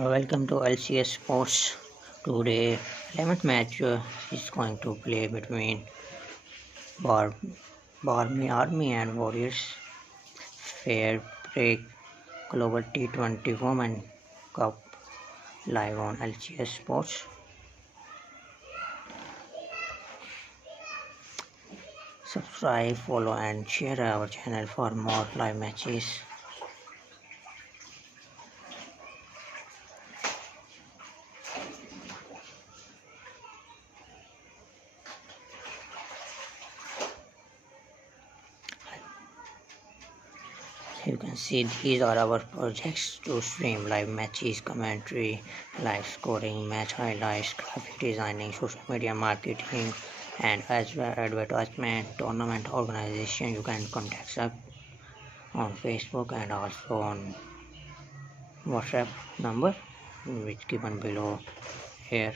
Welcome to LCS Sports. Today, 11th match is going to play between Bar Barmy Army and Warriors. Fairbreak Global T20 Woman Cup live on LCS Sports. Subscribe, follow, and share our channel for more live matches. You can see these are our projects to stream live matches, commentary, live scoring, match highlights, graphic designing, social media marketing, and as well advertisement, tournament organization. You can contact us on Facebook and also on WhatsApp number which given below here.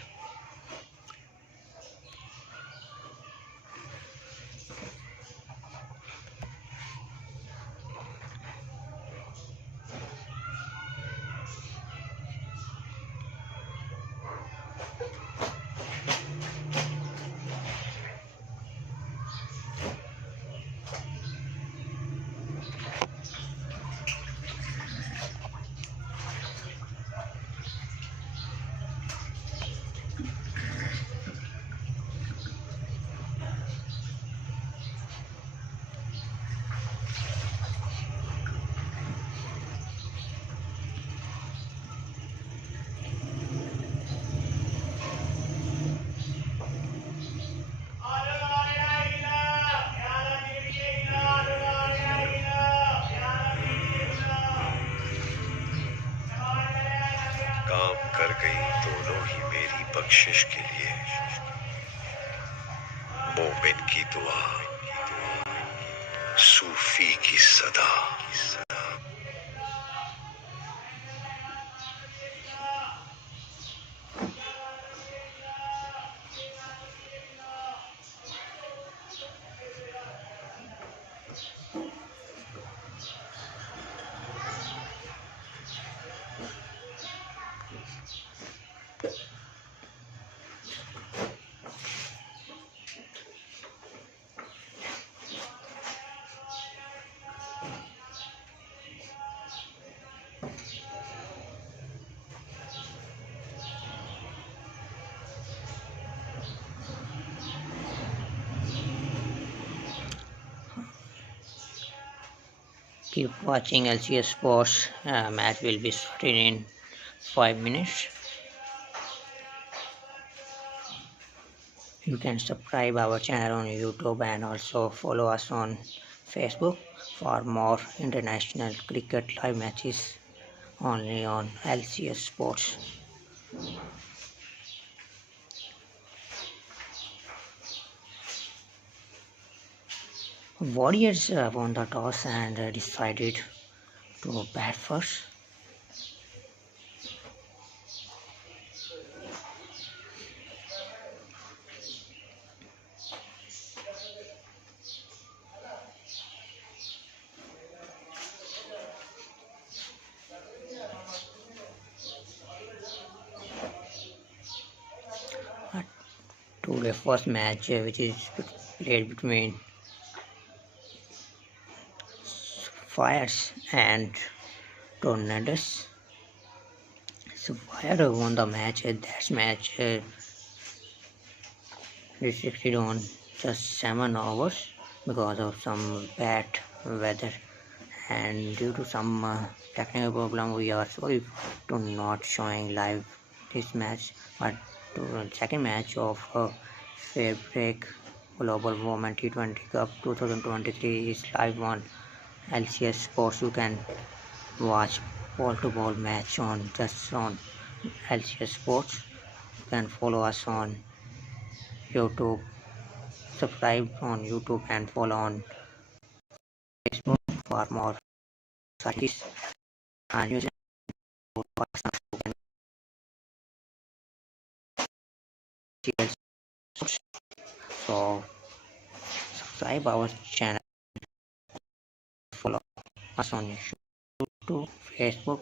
काम कर गई दोनों ही मेरी बख्शिश के लिए। मोमिन की दुआ, सूफी की सदा। Keep watching LCS Sports. Match will be starting in 5 minutes. You can subscribe our channel on YouTube and also follow us on Facebook for more international cricket live matches only on LCS Sports. Warriors won the toss and decided to bat first. To the first match which is played between Fires and Tornadoes. So Fire won the match. That match restricted on just 7 hours because of some bad weather, and due to some technical problem we are sorry to not showing live this match. But to the second match of Fairbreak Global Woman T20 Cup 2023 is live on LCS Sports. You can watch ball-to-ball match on LCS Sports. You can follow us on YouTube, subscribe on YouTube and follow on Facebook for more services and use so subscribe our channel, follow us on YouTube, Facebook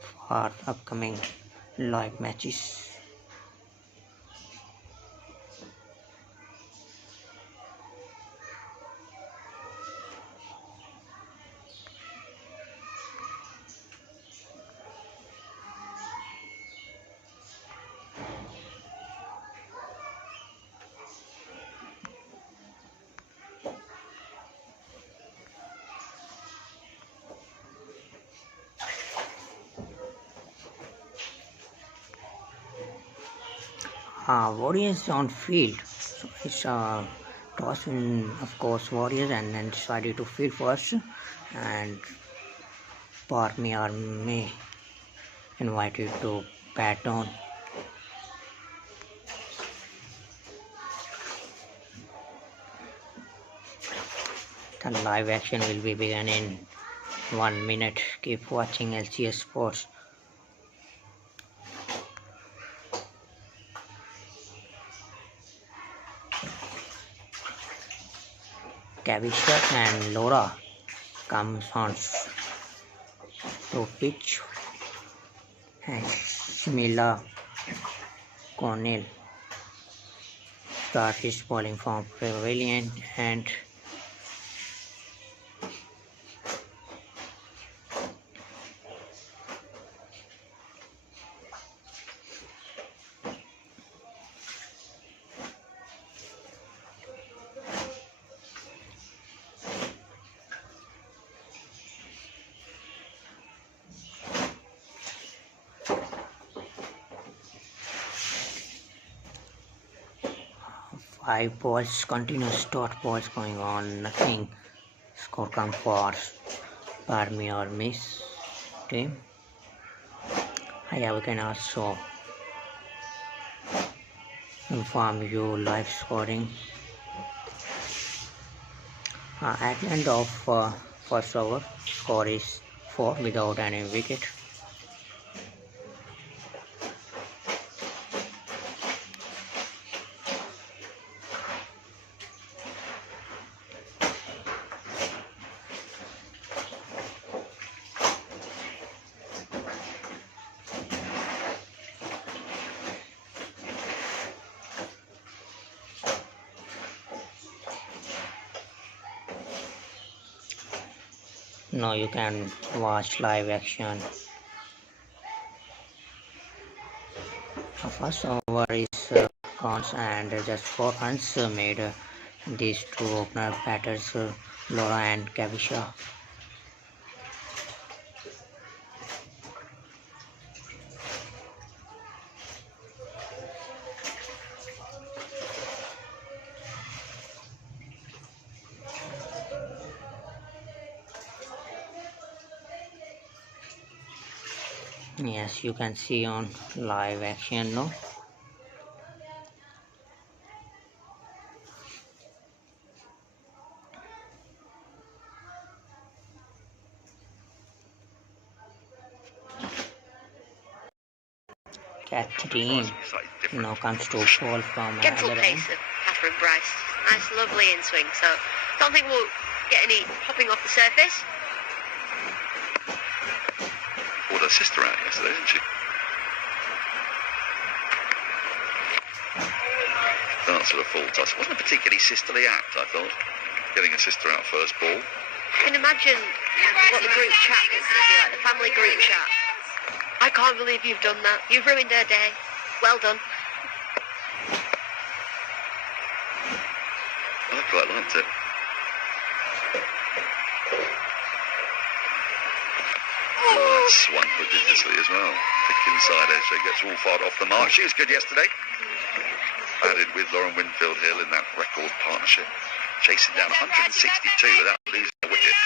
for upcoming live matches. Warriors on field. So it's toss in, of course, Warriors, and then decided to field first, and Barmy Army invited to bat on. The live action will be begun in 1 minute. Keep watching LCS Sports. Kavisha and Laura comes on to pitch, and Shmila Cornell starts his bowling from Pavilion, and five balls, continuous dot balls going on, nothing. Score come for Barmy Army's team. Yeah, we can also inform you live scoring. At the end of first over, score is 4 without any wicket. Now you can watch live action. The first over is gone, and just 4 runs made these two opener batters, Laura and Kavisha. Yes, you can see on live action now. Catherine now comes to fall from gentle another pace end. of Catherine Bryce. Nice, lovely in swing. So, don't think we'll get any popping off the surface. Pulled her sister out yesterday, didn't she? That's sort of full toss. It wasn't a particularly sisterly act, I thought. Getting a sister out first ball. I can imagine what the group chat is going to be like, the family group chat. I can't believe you've done that. You've ruined her day. Well done. I quite liked it. Oh, that swung prodigiously as well. Thick inside edge, so gets all fired off the mark. She was good yesterday. Added with Lauren Winfield Hill in that record partnership. Chasing down 162 without losing a wicket.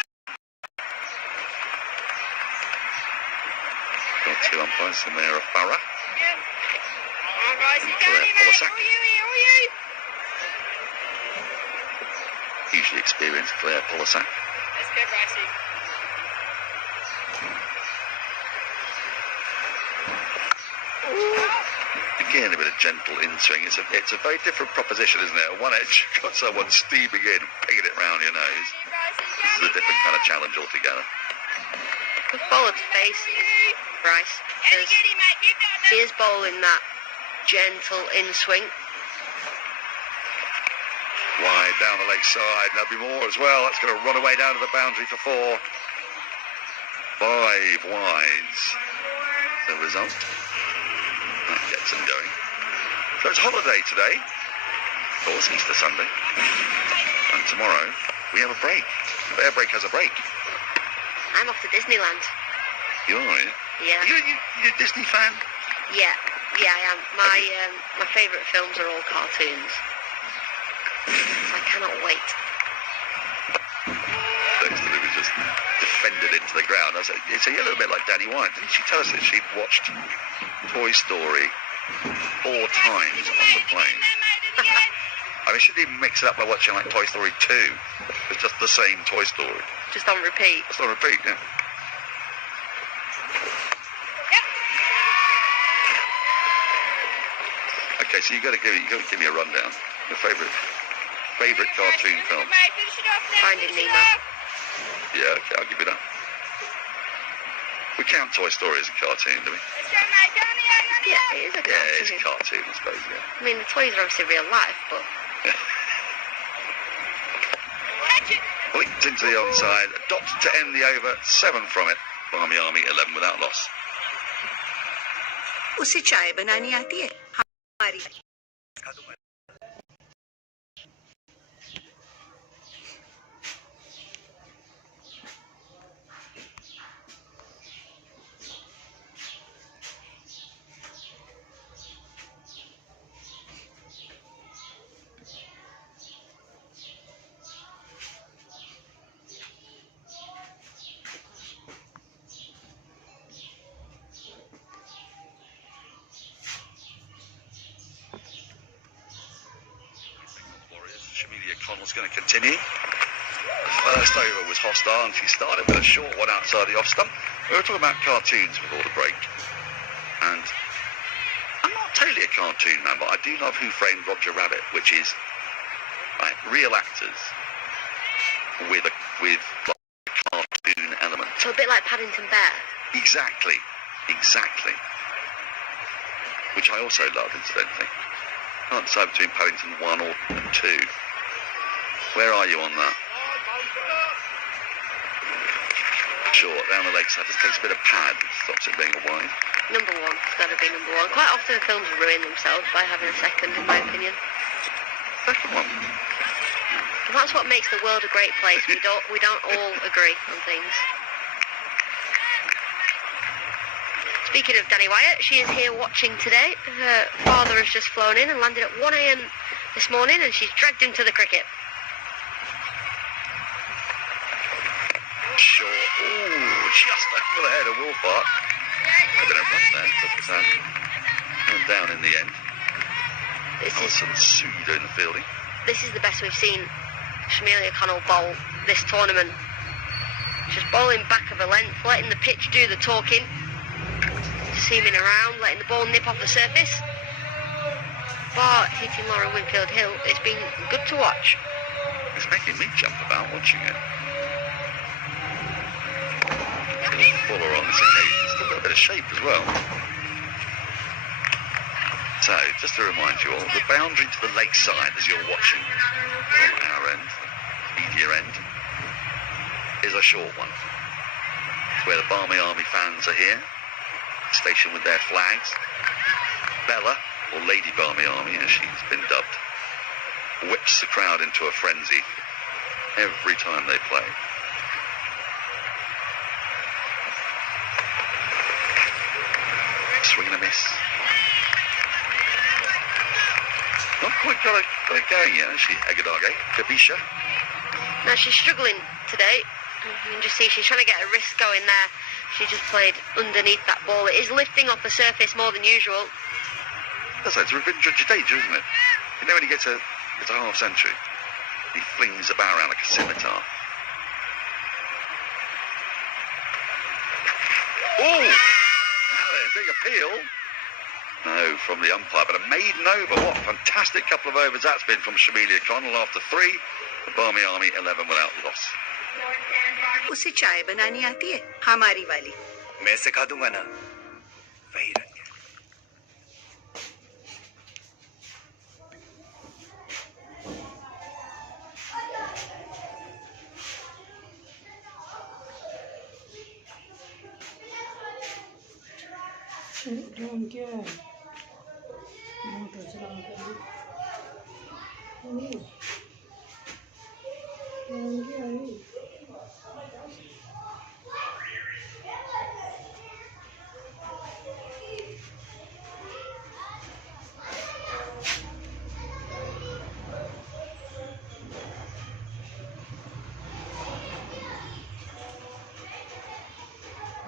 Got two umpires, Samira Farah. Claire Polisak. Hugely experienced Claire Polisak. Again, a bit of gentle in-swing. It's a very different proposition, isn't it? At one edge, you've got someone steaming in, pegging it round your nose. This is a different kind of challenge altogether. The forward face is Bryce. There's She is bowling that gentle in-swing. Wide down the leg side, and there'll be more as well. That's going to run away down to the boundary for 4. 5 wides. The result. That gets them going. So it's holiday today. Of course, Easter Sunday. And tomorrow, we have a break. Fairbreak has a break. I'm off to Disneyland. You are, Yeah. You a Disney fan? Yeah, I am. My favourite films are all cartoons. I cannot wait. Dexter was just defended into the ground. It's a little bit like Danny White. Didn't she tell us that she'd watched Toy Story 4 times on the plane? I mean, she didn't even mix it up by watching like Toy Story 2. It's just the same Toy Story. Just on repeat. Just on repeat, yeah. Okay, so you got to give me a rundown. Your favourite cartoon film? Finding Nemo. Yeah, okay, I'll give you that. We count Toy Story as a cartoon, do we? Yeah, it is a cartoon. Yeah, it's a cartoon, I suppose, yeah. I mean, the toys are obviously real life, but... Blinked into the onside, a dot to end the over, 7 from it. Barmy Army 11 without loss. उसे चाय बनानी आती है हमारी Connell's going to continue. The first over was hostile and she started with a short one outside the off stump. We were talking about cartoons before the break. And I'm not totally a cartoon man, but I do love Who Framed Roger Rabbit, which is like real actors with like, a cartoon element. So a bit like Paddington Bear. Exactly. Which I also love, incidentally. Can't decide between Paddington 1 or 2. Where are you on that? Short, down the leg side. Just takes a bit of pad, stops it being a wide. Number 1. It's got to be number 1. Quite often films ruin themselves by having a second, in my opinion. Second one. And that's what makes the world a great place. We don't all agree on things. Speaking of Danny Wyatt, she is here watching today. Her father has just flown in and landed at 1 a.m. this morning, and she's dragged him to the cricket. Short. Ooh, just over the head of Wolfart. A bit of run there, but going down in the end. Alison Sue doing the fielding. This is the best we've seen Shamelia Connell bowl this tournament. Just bowling back of a length, letting the pitch do the talking. Seaming around, letting the ball nip off the surface. But hitting Lauren Winfield Hill, it's been good to watch. It's making me jump about watching it. A little fuller on this occasion. Still got a bit of shape as well. So, just to remind you all, the boundary to the leg side as you're watching from our end, media end, is a short one. It's where the Barmy Army fans are here, stationed with their flags. Bella, or Lady Barmy Army as she's been dubbed, whips the crowd into a frenzy every time they play. Swing and a miss. Not quite got it going yet, has she, Agadage? Kabisha? Now she's struggling today. You can just see she's trying to get a wrist going there. She just played underneath that ball. It is lifting off the surface more than usual. That's like, it's Ravindra Jadeja, isn't it? You know when he gets a half century, he flings the bat around like a scimitar. Oh! Now then, big appeal. No, from the umpire, but a maiden over. What a fantastic couple of overs that's been from Shamelia Connell after 3. The Barmy Army 11 without loss. उसे चाय बनानी आती है हमारी वाली मैं सिखा दूंगा ना वही रंग है नाम क्या है मोटर चला कर नाम क्या है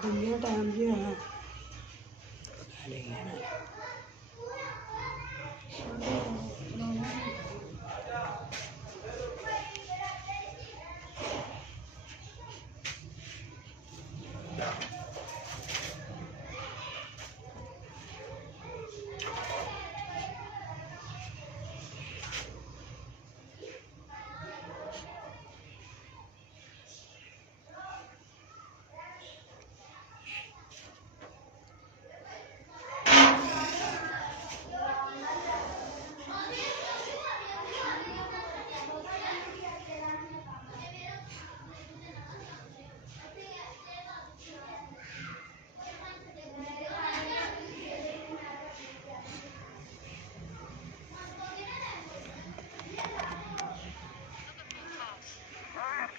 दुनिया टाइम जो है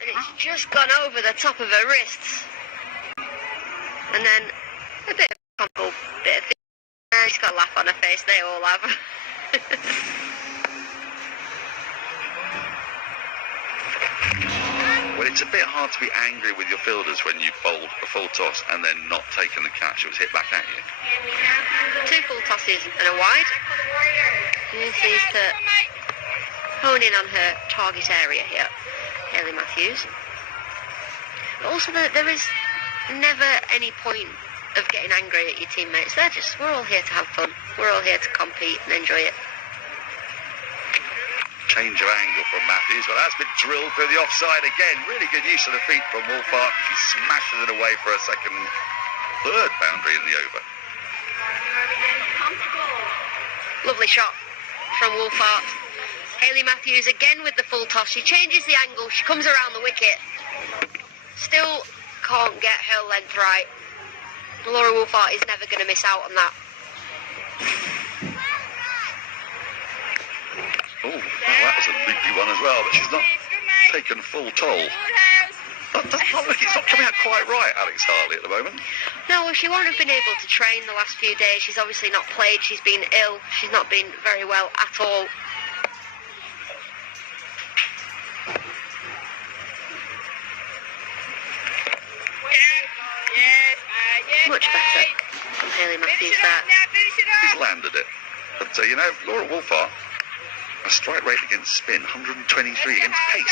It's just gone over the top of her wrists. And then a bit of crumple, bit of she's got a laugh on her face, they all have. Well, it's a bit hard to be angry with your fielders when you've bowled a full toss and then not taken the catch. It was hit back at you. 2 full tosses and a wide. And seems to hone in on her target area here, Hayley Matthews. But also there is never any point of getting angry at your teammates. We're all here to have fun. We're all here to compete and enjoy it. Change of angle from Matthews, but that's been drilled through the offside again. Really good use of the feet from Wolfhart. She smashes it away for a third boundary in the over. Lovely shot from Wolfhart. Hayley Matthews again with the full toss. She changes the angle. She comes around the wicket. Still can't get her length right. Laura Wolfhart is never going to miss out on that. Oh, well, that was a loopy one as well, but she's not taken full toll. It's not coming out quite right, Alex Harley, at the moment. No, well, she won't have been able to train the last few days. She's obviously not played. She's been ill. She's not been very well at all. Much better from Hayley Matthews there. He's landed it. But, Laura Wolfhart, a strike rate against spin, 123, against pace,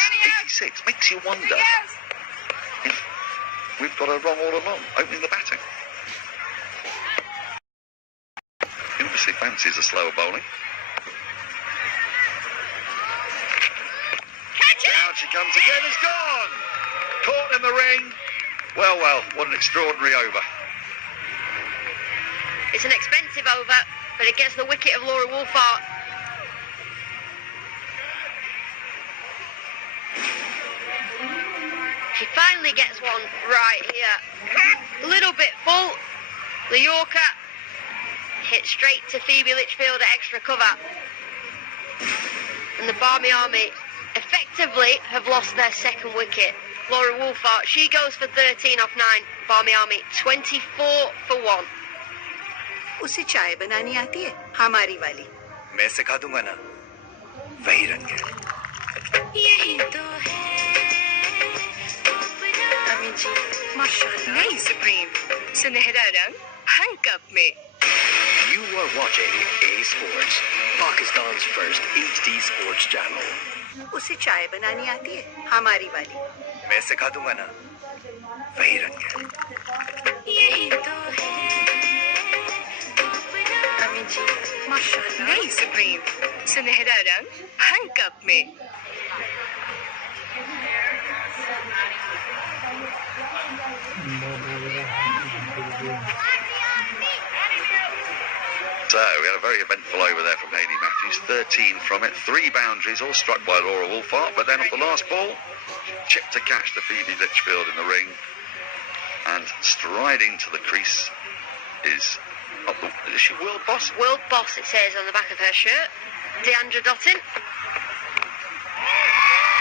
86. Makes you wonder if we've got her wrong all along, opening the batting. He obviously fancies a slower bowling. Down she comes again, it's gone! Caught in the ring. Well, what an extraordinary over. It's an expensive over, but it gets the wicket of Laura Wolfhart. She finally gets one right here. A little bit full. The Yorker hit straight to Phoebe Litchfield at extra cover. And the Barmy Army effectively have lost their second wicket. Laura Wolfhart, she goes for 13 off 9. Barmy Army 24 for 1. उसे चाय बनानी आती है हमारी वाली मैं सिखा दूंगा ना वही रंग है यही तो है अमी जी माशाल्लाह नई सुप्रीम सुनहरा रंग हर कप में You are watching A Sports, Pakistan's first HD sports channel. उसे चाय बनानी आती है हमारी वाली मैं सिखा दूंगा ना वही रंग है यही तो है अमी जी माशाल्लाह नई सुप्रीम सुनहरा रंग हर कप में So we had a very eventful over there from Hayley Matthews, 13 from it, 3 boundaries, all struck by Laura Wolfhart, but then off the last ball, chipped to catch to Phoebe Litchfield in the ring, and striding to the crease is Oh, is she World Boss? World Boss, it says on the back of her shirt. Deandra Dottin.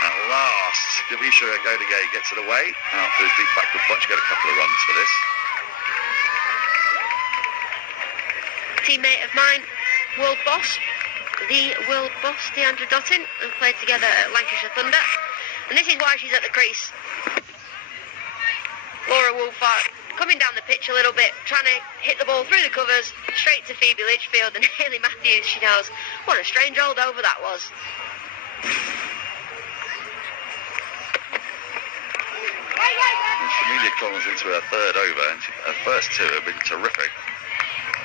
At last, Gavisha Agodigay gets it away. After his deep backward punch, she got a couple of runs for this. Teammate of mine, World Boss. The World Boss, Deandra Dottin, and played together at Lancashire Thunder. And this is why she's at the crease. Laura Woolfart coming down the pitch a little bit, trying to hit the ball through the covers, straight to Phoebe Litchfield, and Hayley Matthews, she knows what a strange old over that was. Amelia Collins into her third over, and her first two have been terrific.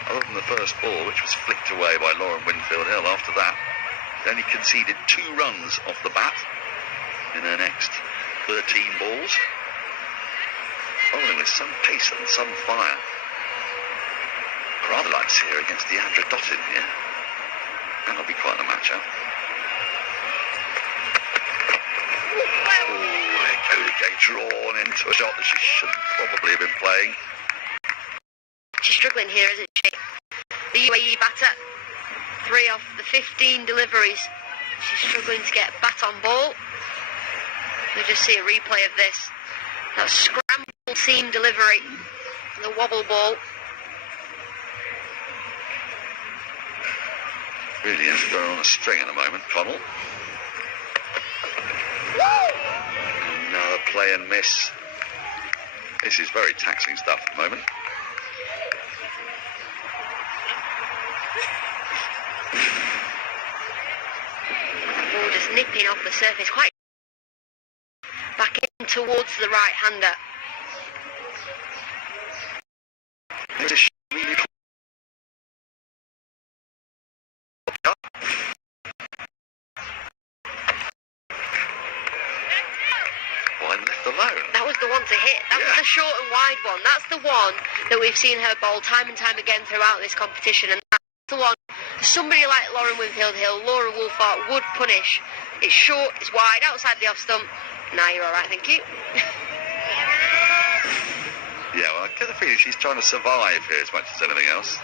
Other than the first ball, which was flicked away by Lauren Winfield-Hill, after that, she only conceded 2 runs off the bat in her next 13 balls. Bowling with some pace and some fire. I'd rather like to see her against Deandra Dottin here. That'll be quite a matchup. Agodigay drawn into a shot that she should probably have been playing. She's struggling here, isn't she? The UAE batter, 3 off the 15 deliveries. She's struggling to get bat on ball. We'll just see a replay of this. That scramble seam delivery, the wobble ball. Really is going on a string at the moment, Connell. Another play and miss. This is very taxing stuff at the moment. Ball just nipping off the surface, quite back in towards the right-hander. That was the one to hit. That was the short and wide one. That's the one that we've seen her bowl time and time again throughout this competition, and that's the one somebody like Lauren Winfield-Hill, Laura Woolfart would punish. It's short, it's wide, outside the off stump. Now you're all right, thank you. Yeah, well, I get the feeling she's trying to survive here as much as anything else.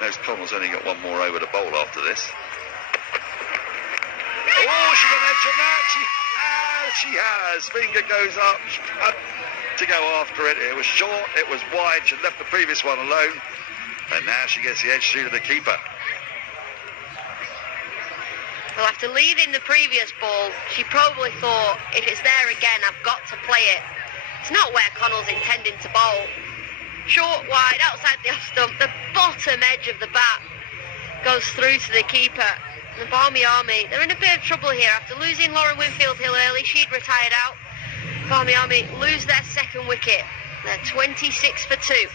Knows Connell's only got one more over to bowl after this. Oh, she got an edge on that. She has. Finger goes up. She had to go after it. It was short, it was wide. She left the previous one alone. And now she gets the edge through to the keeper. Well, after leading the previous ball, she probably thought, if it's there again, I've got to play it. It's not where Connell's intending to bowl. Short, wide, outside the off stump, the bottom edge of the bat goes through to the keeper. And the Barmy Army, they're in a bit of trouble here. After losing Lauren Winfield-Hill early, she'd retired out. Barmy Army lose their second wicket. They're 26 for 2.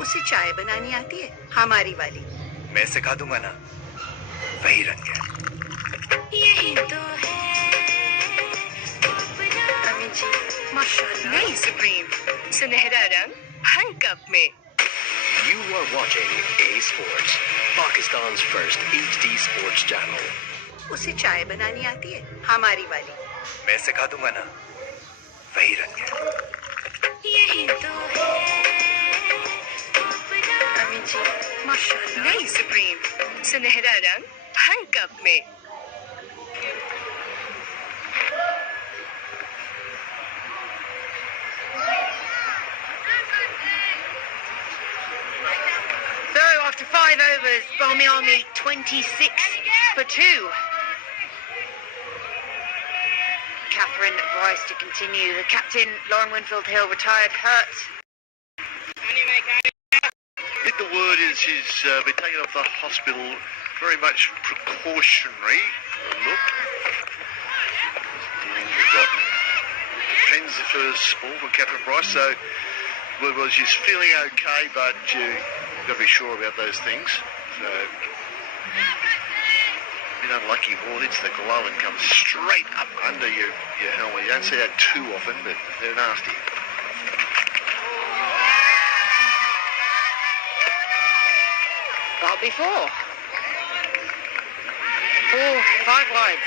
उसे चाय बनानी आती है हमारी वाली मैं सिखा दूंगा ना वही रंग है यही तो है अमीन जी माशाल्लाह नई सुप्रीम सुनहरा रंग हर कप में. You are watching A Sports, Pakistan's first HD sports channel. उसे चाय बनानी आती है हमारी वाली मैं सिखा दूंगा ना वही रंग है यही तो है अमीन जी माशाल्लाह नई सुप्रीम सुनहरा रंग हर कप में. So after 5 overs, Barmy Army 26 for 2. Catherine Rice to continue. The captain, Lauren Winfield-Hill, retired hurt. I think the word is she's been taken off the hospital, very much precautionary look. And we've got pens the first ball from Catherine Bryce, so well, she's feeling okay, but you've got to be sure about those things. So, been unlucky ball hits the glove and comes straight up under your helmet. You don't see that too often, but they're nasty. That'll be 4. 4, 5 wides.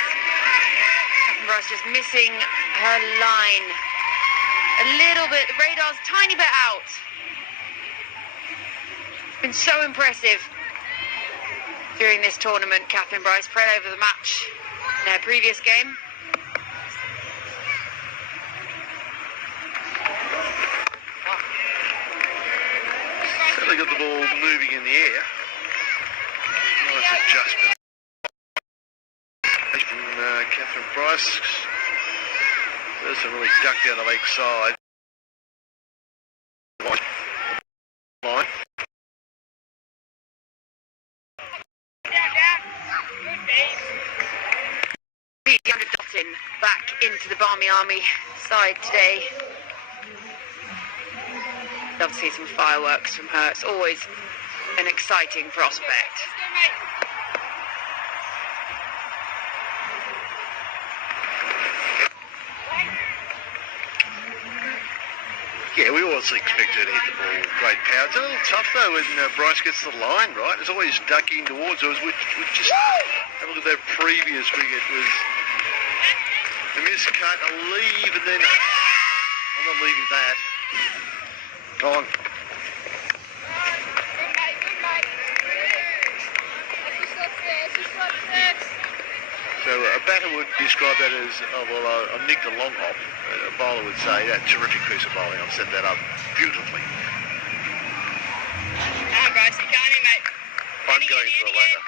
Catherine Bryce just missing her line a little bit. The radar's tiny bit out. Been so impressive during this tournament. Catherine Bryce spread over the match in her previous game. Certainly got the ball moving in the air. Nice adjustment from Catherine Bryce. There's some really ducked down the leg side. Line. Deandra Dottin back into the Barmy Army side today. Love to see some fireworks from her. It's always an exciting prospect. Yeah, we always expect her to hit the ball great power. It's a little tough though when Bryce gets the line right. It's always ducking towards us. We just have a look at that previous wicket. Was a miscut, a leave, and then I'm not leaving that. On. So a batter would describe that as, I nicked a long hop. A bowler would say, that terrific piece of bowling. I've set that up beautifully. Bryce, you can't, mate. I'm going for a ladder.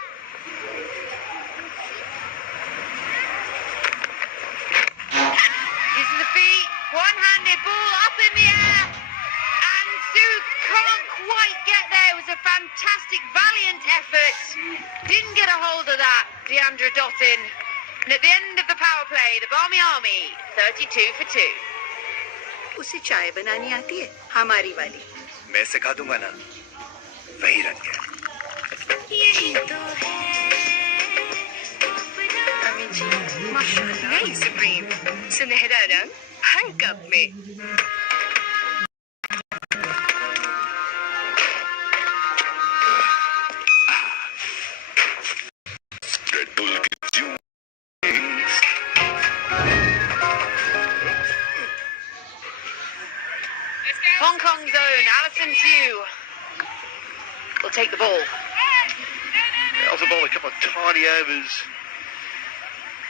Using the feet, one-handed ball up in the air, and Sue can't quite get there. It was a fantastic, valiant effort. Didn't get a hold of that, Deandra Dottin. And at the end of the power play, the Barmy Army, 32 for 2. उसे चाय बनानी आती है हमारी वाली मैं सिखा दूंगा ना वही रंग है यही तो है अम्मी जी माशाल्लाह नई सुप्रीम सुनहरा रंग हर कप में Hong Kong zone, Alison Tew will take the ball. They also bowled a couple of tidy overs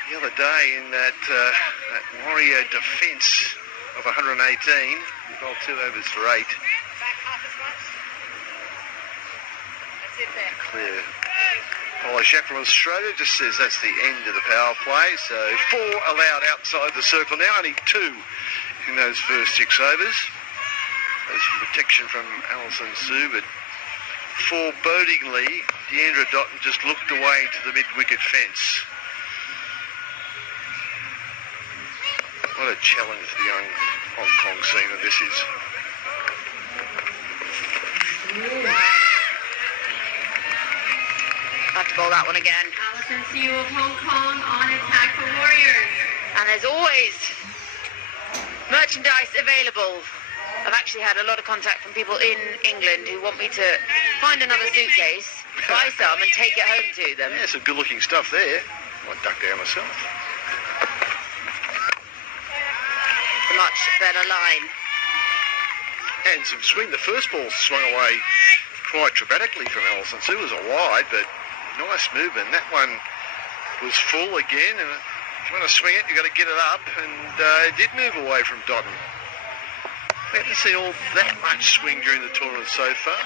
the other day in that Warrior defence of 118. He bowled 2 overs for 8. Clear. Paulo Shack from Australia just says that's the end of the power play. So 4 allowed outside the circle now, only 2 in those first 6 overs. There's some protection from Alison Sue, but forebodingly, Deandra Dottin just looked away to the mid-wicket fence. What a challenge the young Hong Kong seamer this is. Have to bowl that one again. Alison Sue of Hong Kong on attack for Warriors. And there's always merchandise available. I've actually had a lot of contact from people in England who want me to find another suitcase, buy some and take it home to them. Yeah, some good-looking stuff there. I might duck down myself. A much better line. And some swing. The first ball swung away quite dramatically from Alison Sue. It was a wide, but nice movement. That one was full again. And if you want to swing it, you've got to get it up. And it did move away from Dottin. We haven't seen all that much swing during the tournament so far.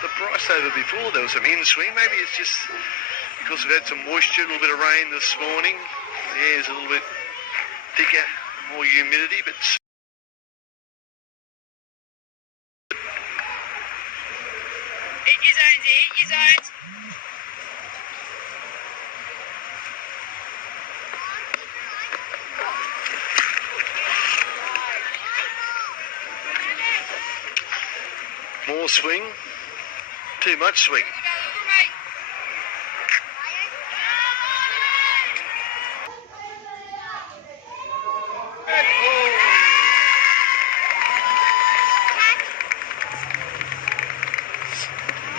The Bryce over before, there was some in-swing. Maybe it's just because we've had some moisture, a little bit of rain this morning. The air's a little bit thicker, more humidity, but... Hit your zones, hit your zones. More swing, too much swing.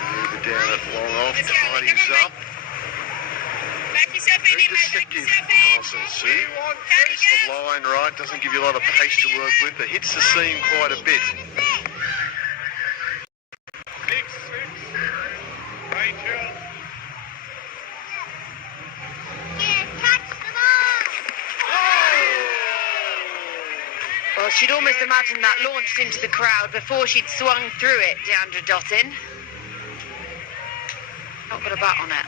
Move it down at long off, tidies up. Very deceptive, Alison Sue. Gets the line right, doesn't give you a lot of pace to work with, but hits the seam quite a bit. Well, she'd almost imagined that launched into the crowd before she'd swung through it, Deandra Dottin. Not got a bat on it.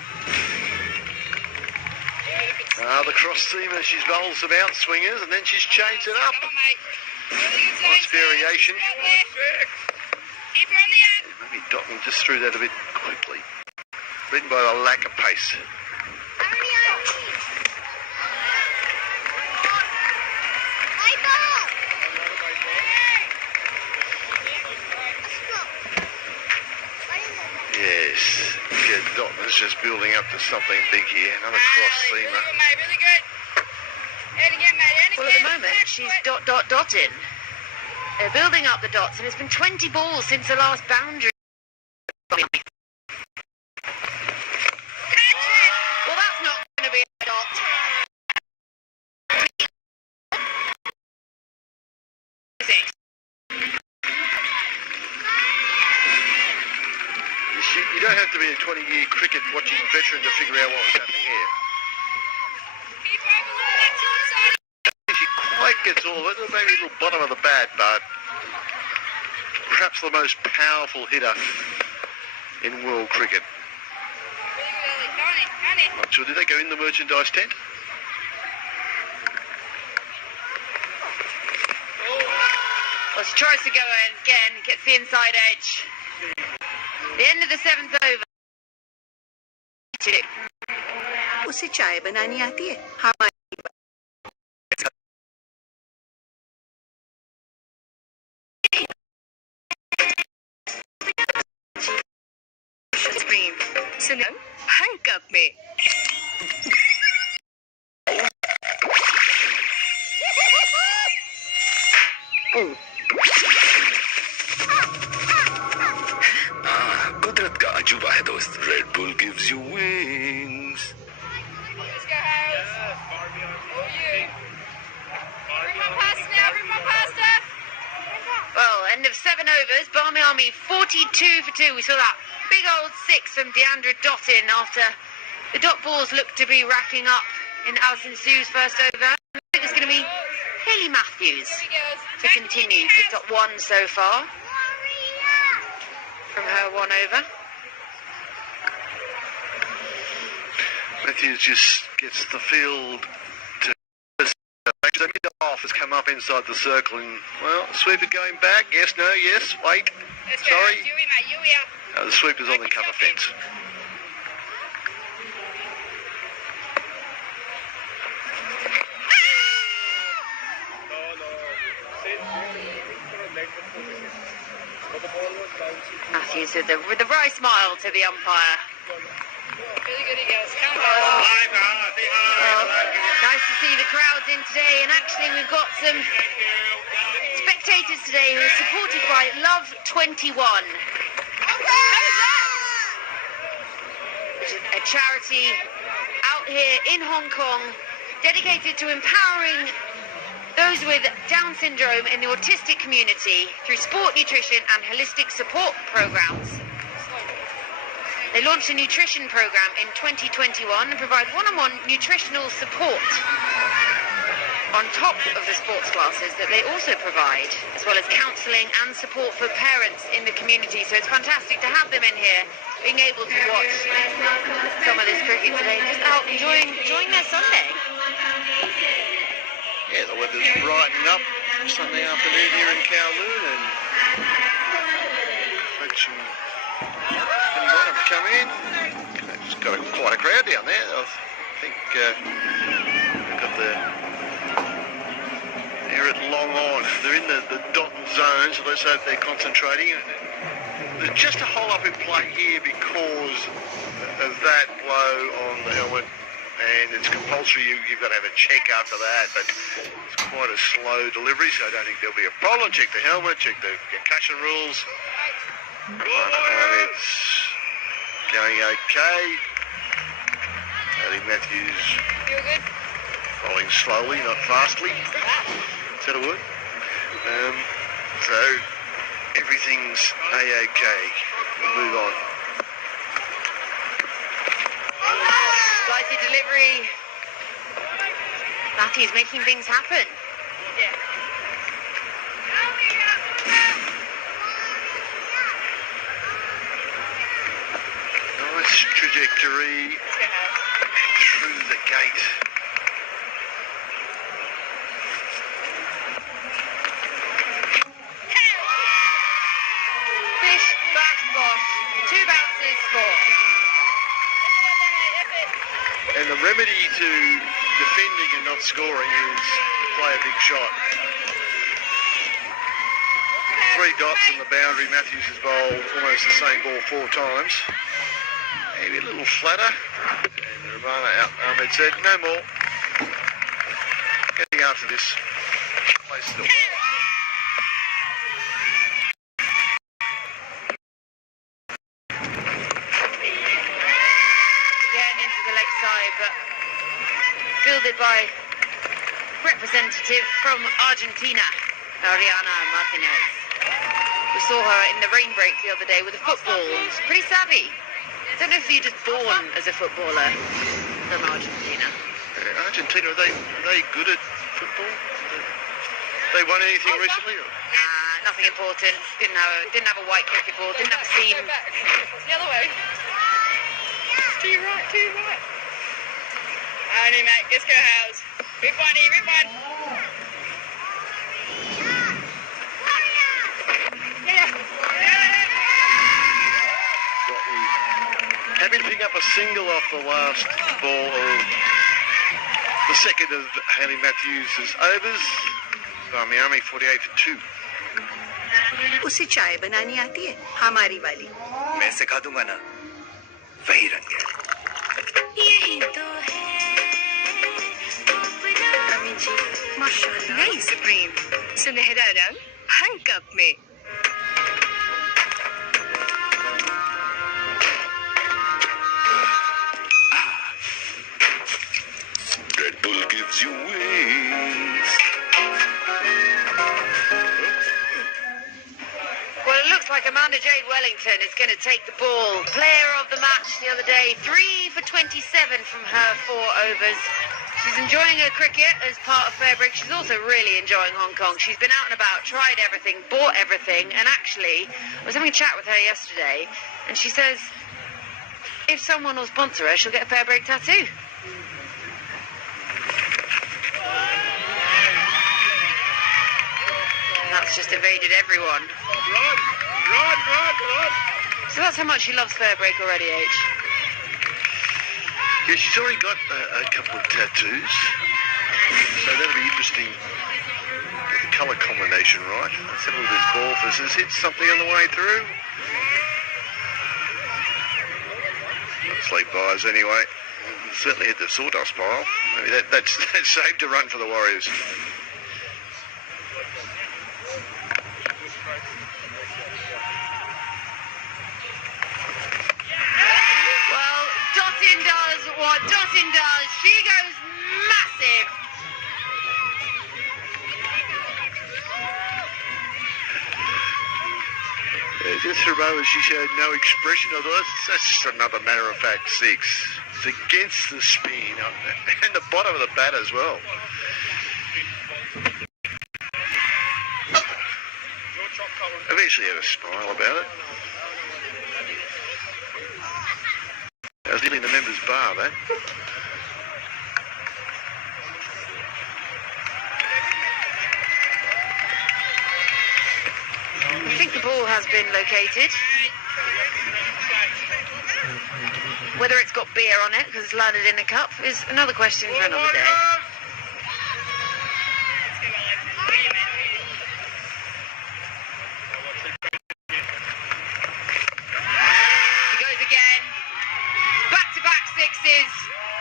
The cross seamer, she's bowled some out swingers and then she's changed it up. Nice variation. Keep her on the end. Maybe Dottin just threw that a bit quickly. Beaten by the lack of pace. Yes, Dottin's just building up to something big here. Another cross seamer. Really good. And again, mate. Well, at the moment, she's dotting. They're building up the dots, and it's been 20 balls since the last boundary. Well, that's not going to be a dot. You don't have to be a 20-year cricket watching veteran to figure out what was happening here. Keep over a little bit to the side. She quite gets all of it, maybe a little bottom of the bat, but perhaps the most powerful hitter in world cricket. Really good, Ellie. Honey. Not sure, did they go in the merchandise tent? Well, she tries to go in again, gets the inside edge. The end of the 7th over. उसे चाय बनानी आती है हमारी सुनो हर cup में कुदरत का अजूबा है दोस्त. Red Bull gives you wings. Let's go, Harris. Oh, you. Bring my pasta now. Bring my pasta. Well, end of 7 overs. Barmy Army 42 for 2. We saw that big old 6 from Deandra Dottin after the dot balls looked to be racking up in Alison Sue's first over. I think it's going to be Hayley Matthews to continue. Picked up 1 so far from her 1 over. Matthews just gets the field to the mid-off has come up inside the circle and, well, sweeper going back. Yes, no, yes, wait. Sorry. Yui, mate. Yui, The sweeper's on the cover fence. Matthews with the right smile to the umpire. Really good, he goes. Come on. Well, nice to see the crowds in today, and actually we've got some spectators today who are supported by Love 21, which is a charity out here in Hong Kong dedicated to empowering those with Down syndrome in the autistic community through sport, nutrition and holistic support programs. They launched a nutrition program in 2021 and provide one-on-one nutritional support on top of the sports classes that they also provide, as well as counselling and support for parents in the community. So it's fantastic to have them in here, being able to watch some of this cricket today, just out enjoying their Sunday. Yeah, the weather's brightening up Sunday afternoon here in Kowloon, and folks from 21 have come in. It's got quite a crowd down there. I think they've got they're at long on. They're in the Dottin zone, so let's hope they're concentrating. There's just a hole up in play here because of that blow on the helmet. And it's compulsory, you've got to have a check after that, but it's quite a slow delivery, so I don't think there'll be a problem. Check the helmet, check the concussion rules. And it's going okay. I think Matthews rolling slowly, not fastly. Is that a word? So everything's A-OK. We'll move on. delivery. Matthews making things happen. Yeah. Nice trajectory through the gate. Fish, bash, bosh. 2 bounces, score. And the remedy to defending and not scoring is play a big shot. 3 dots on the boundary. Matthews has bowled almost the same ball 4 times. Maybe a little flatter. And Ahmed said, no more. Getting after this. Play still. Getting into the leg side, but fielded by representative from Argentina, Ariana Martinez. We saw her in the rain break the other day with a football. She's pretty savvy. I don't know if you're just born as a footballer from Argentina. Argentina, are they good at football? They won anything recently? Or? Nothing important. Didn't have a white cricket ball. Didn't have a seam. It's the other way. To your right, to your right. Annie, mate, let's go house. Rip one, rip one. Happy to pick up a single off the last ball of the second of Hayley Matthews' overs. Barmy Army 48 for 2. उसे चाय बनानी आती है हमारी वाली मैं सिखा दूंगा ना वही रंग है यही तो है अम्मी जी माशाल्लाह नई सुप्रीम सुनहरा रंग हर कप में Red Bull gives you wings. Well, it looks like Amanda Jade Wellington is going to take the ball. Player of the match the other day, 3 for 27 from her 4 overs. She's enjoying her cricket as part of Fairbreak. She's also really enjoying Hong Kong. She's been out and about, tried everything, bought everything, and actually, I was having a chat with her yesterday, and she says if someone will sponsor her, she'll get a Fairbreak tattoo. That's just evaded everyone. Run. So that's how much she loves Fairbreak already, H. Yeah, she's already got a couple of tattoos. So that'll be interesting. Get the colour combination right. Several of these ball fizzers hit something on the way through. Sleep buyers anyway. Certainly hit the sawdust pile. Maybe that's saved a run for the Warriors. Well, Dottin does what Dottin does. She goes massive. Just for a moment, she showed no expression of this. That's just another matter-of-fact 6. It's against the spin and the bottom of the bat as well. Eventually had a smile about it. I was nearly in the members' bar, though. I think the ball has been located. Whether it's got beer on it because it's landed in a cup is another question for another day. He goes again. Back-to-back sixes.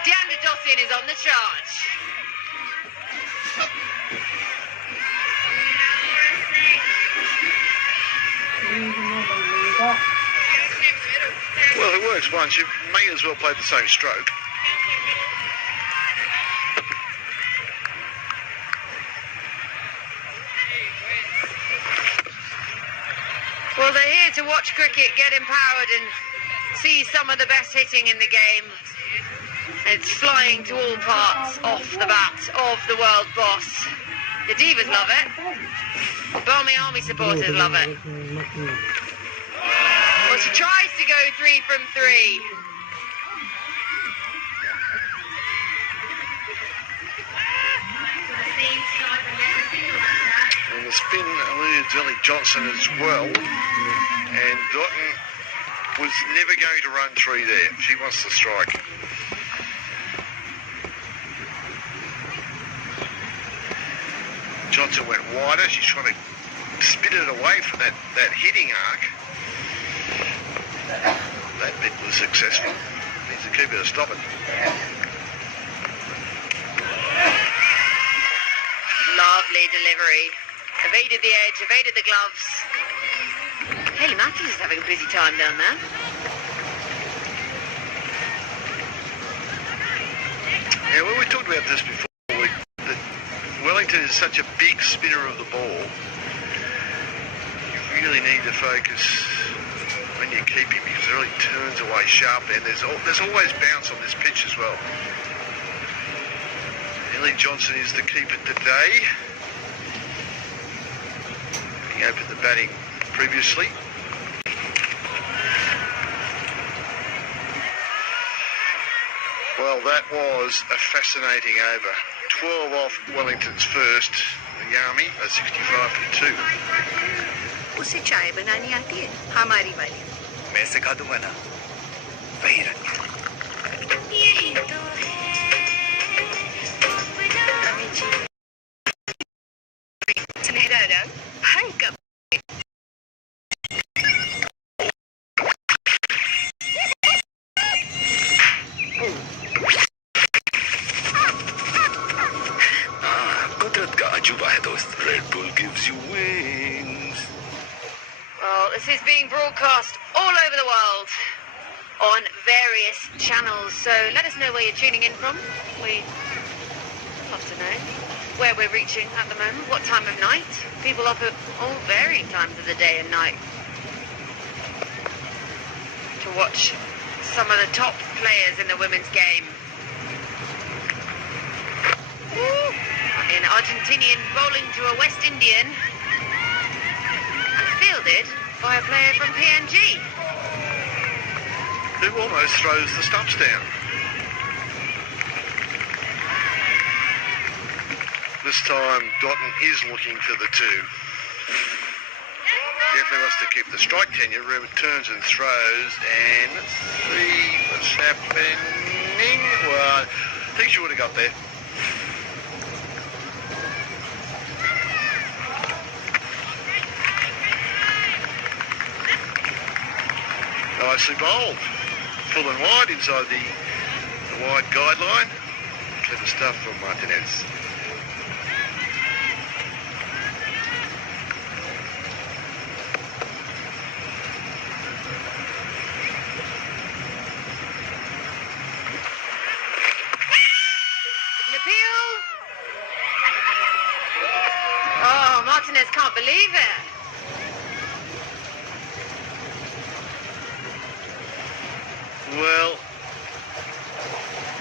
Deandra Dottin is on the charge. Well, if it works once, you may as well play the same stroke. Well, they're here to watch cricket, get empowered and see some of the best hitting in the game. It's flying to all parts off the bat of the world boss. The divas love it. Barmy Army supporters love it. Well, she tries to go 3 from 3. And the spin eluded Ellie Johnson as well. And Dotton was never going to run 3 there. She wants to strike. Johnson went wider. She's trying to spin it away from that hitting arc. That bit was successful. Needs to keep her to stop it. Lovely delivery. Evaded the edge, evaded the gloves. Hayley Matthews is having a busy time down there. Yeah, well, we talked about this before. That Wellington is such a big spinner of the ball. You really need to focus when you're keeping, because it really turns away sharply, and there's always bounce on this pitch as well. Ellie Johnson is the keeper today. He opened the batting previously. Well, that was a fascinating over. 12 off Wellington's first, the Army, a 65 for 2. उसे चाय बनानी आती है हमारी वाली मैं सिखा दूंगा ना वही रंग यही तो है सुनहरा रंग हर कप कुदरत का अजूबा है दोस्त Red Bull gives you wings. Well, this is being broadcast all over the world on various channels, so let us know where you're tuning in from. We'd love to know where we're reaching at the moment, what time of night. People up at all varying times of the day and night to watch some of the top players in the women's game. An Argentinian bowling to a West Indian and fielded by a player from PNG. Who almost throws the stumps down. This time Dotton is looking for the 2. Definitely wants to keep the strike tenure. Ruben turns and throws, and let's see what's happening. Well, I think she would have got there. Nicely bowled. Full and wide inside the wide guideline. Clever stuff from Martinez. An appeal. Oh, Martinez can't believe it. Well,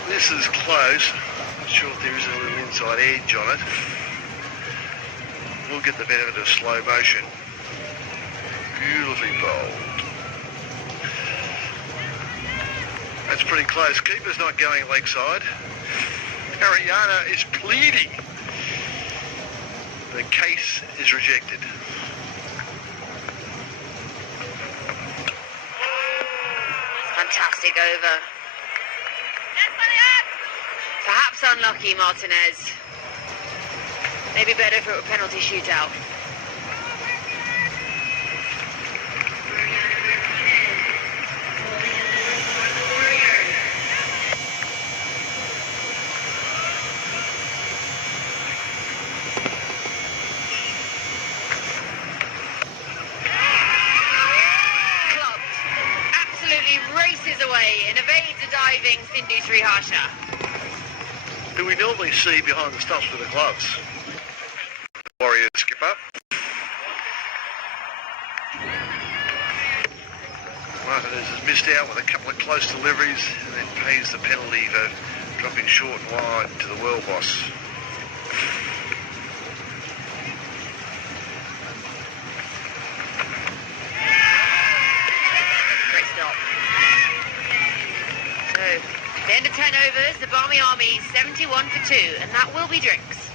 this is close. Not sure if there is a little inside edge on it. We'll get the benefit of slow motion. Beautifully bowled. That's pretty close. Keeper's not going leg side. Ariana is pleading. The case is rejected. Fantastic over. Perhaps unlucky, Martinez. Maybe better if it were a penalty shootout. Races away and evades a diving Sindhu Sriharsha. Who we normally see behind the stumps with the gloves. Warrior skipper. Martinez has missed out with a couple of close deliveries and then pays the penalty for dropping short and wide to the world boss. Great stop. So, the end of 10 overs, the Barmy Army 71 for 2, and that will be drinks.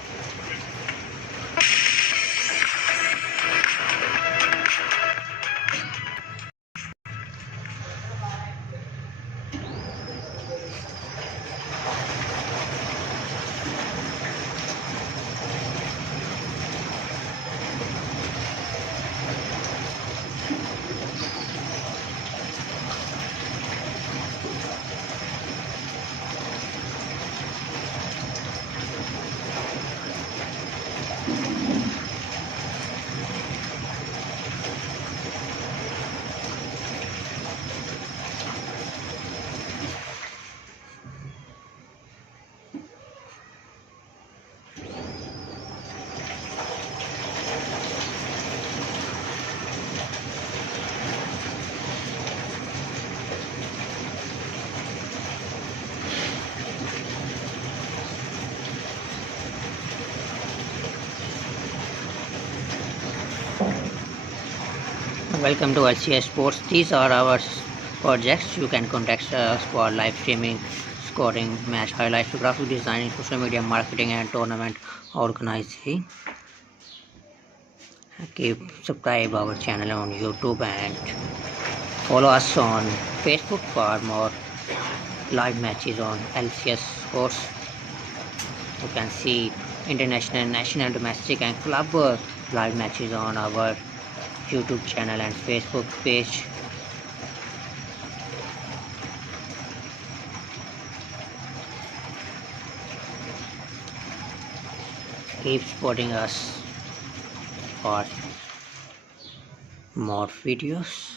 Welcome to LCS Sports. These are our projects. You can contact us for live streaming, scoring, match highlights, graphic designing, social media marketing, and tournament organizing. Keep subscribe our channel on YouTube and follow us on Facebook for more live matches on LCS Sports. You can see international, national, domestic, and club live matches on our YouTube channel and Facebook page. Keep supporting us for more videos.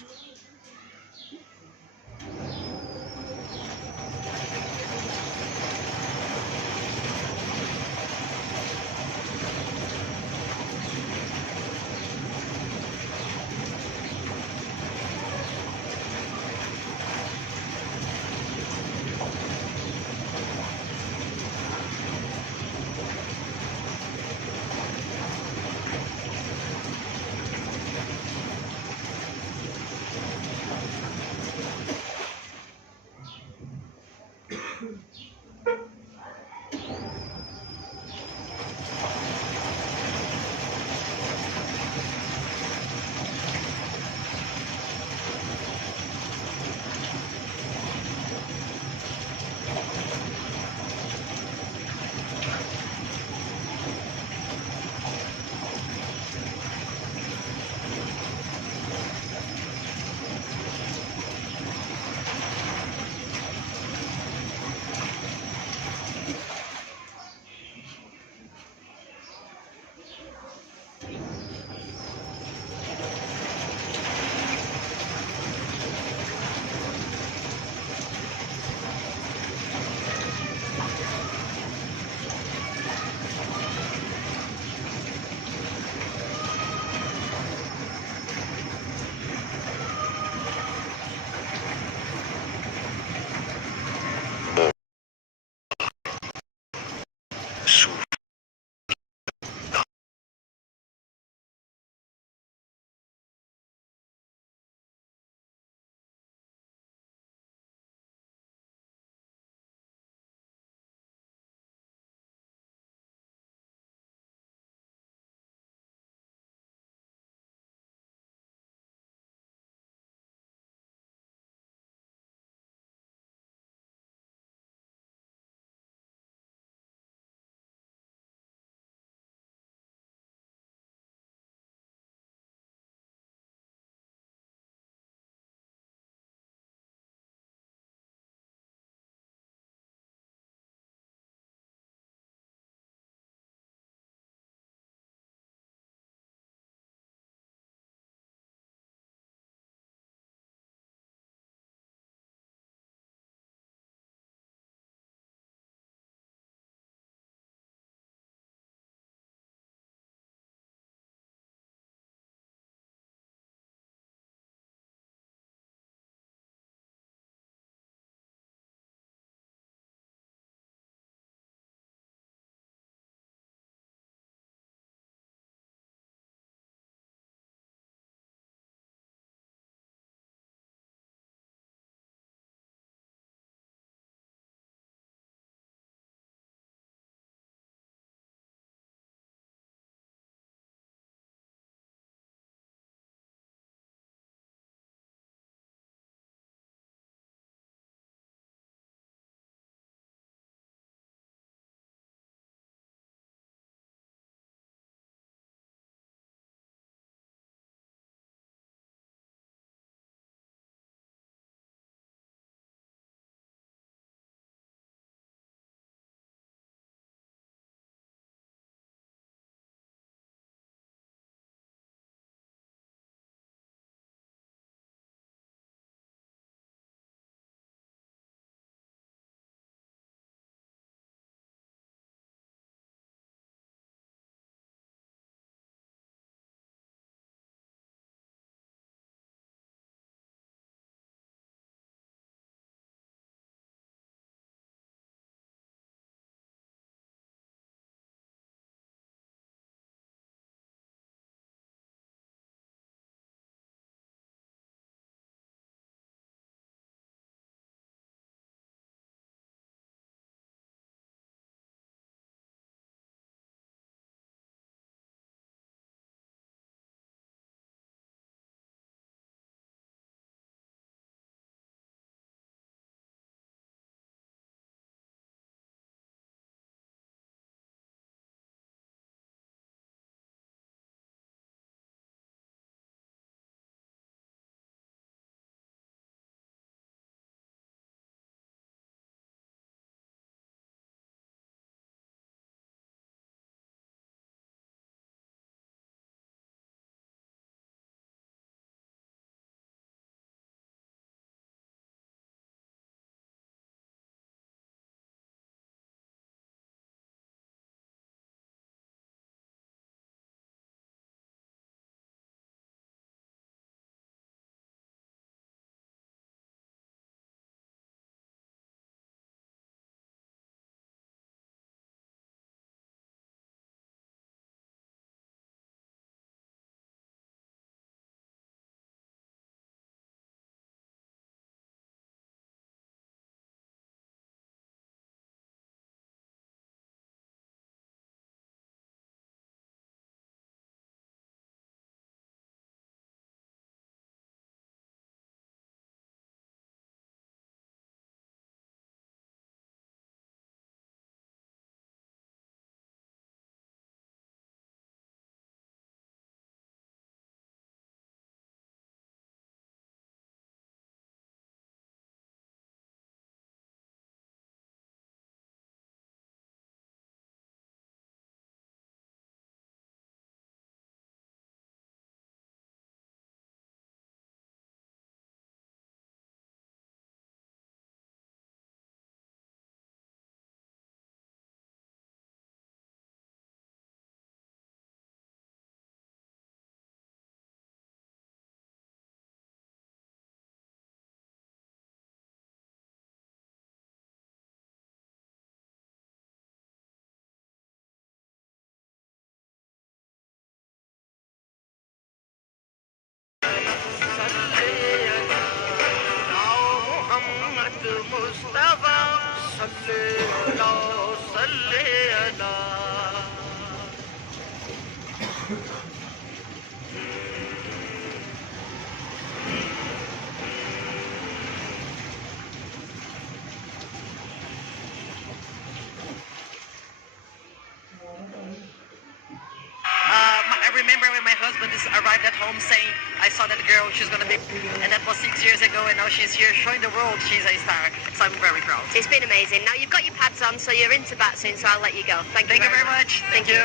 I remember when my husband arrived at home saying, I saw that girl, she's going to be, and that was 6 years ago, and now she's here showing the world she's a star. So I'm very proud. It's been amazing. Now you've got your pads on, so you're into bat soon, so I'll let you go. Thank you very much. Thank you.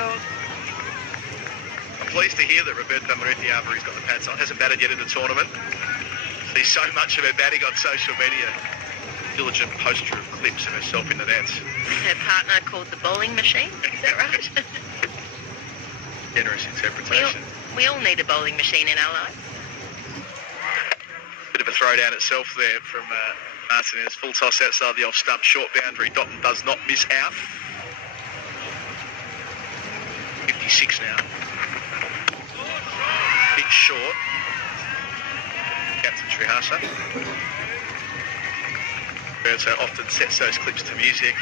I'm pleased to hear that Roberto Muruthiaba's got the pads on. Hasn't batted yet in the tournament. See so much of her batting on social media. Diligent poster of clips of herself in the nets. Her partner called the bowling machine. Is that right? Generous interpretation. We all need a bowling machine in our lives. Bit of a throwdown itself there from Martinez. Full toss outside the off stump. Short boundary. Dotton does not miss out. 56 now. Bit short. Captain Srihasa. Roberto often sets those clips to music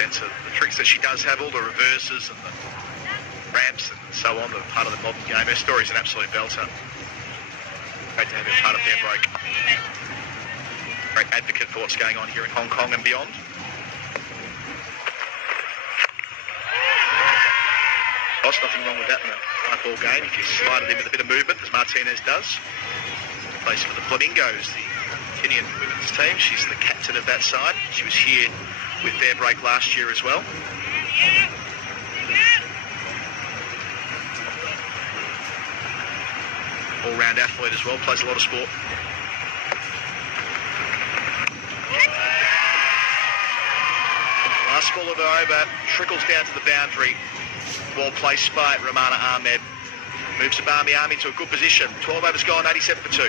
and so the tricks that she does have, all the reverses and the ramps and so on, that are part of the modern game. Her story's an absolute belter. Great to have her part of Fairbreak. Great advocate for what's going on here in Hong Kong and beyond. There's nothing wrong with that in a white ball game. If you slide it in with a bit of movement, as Martinez does. Plays for the Flamingos, the Kenyan women's team. She's the captain of that side. She was here with Fairbreak last year as well. All-round athlete as well, plays a lot of sport. Last ball of her over, trickles down to the boundary. Well placed by Romana Ahmed. Moves the Barmy Army to a good position. 12 overs gone, 87 for 2. 199,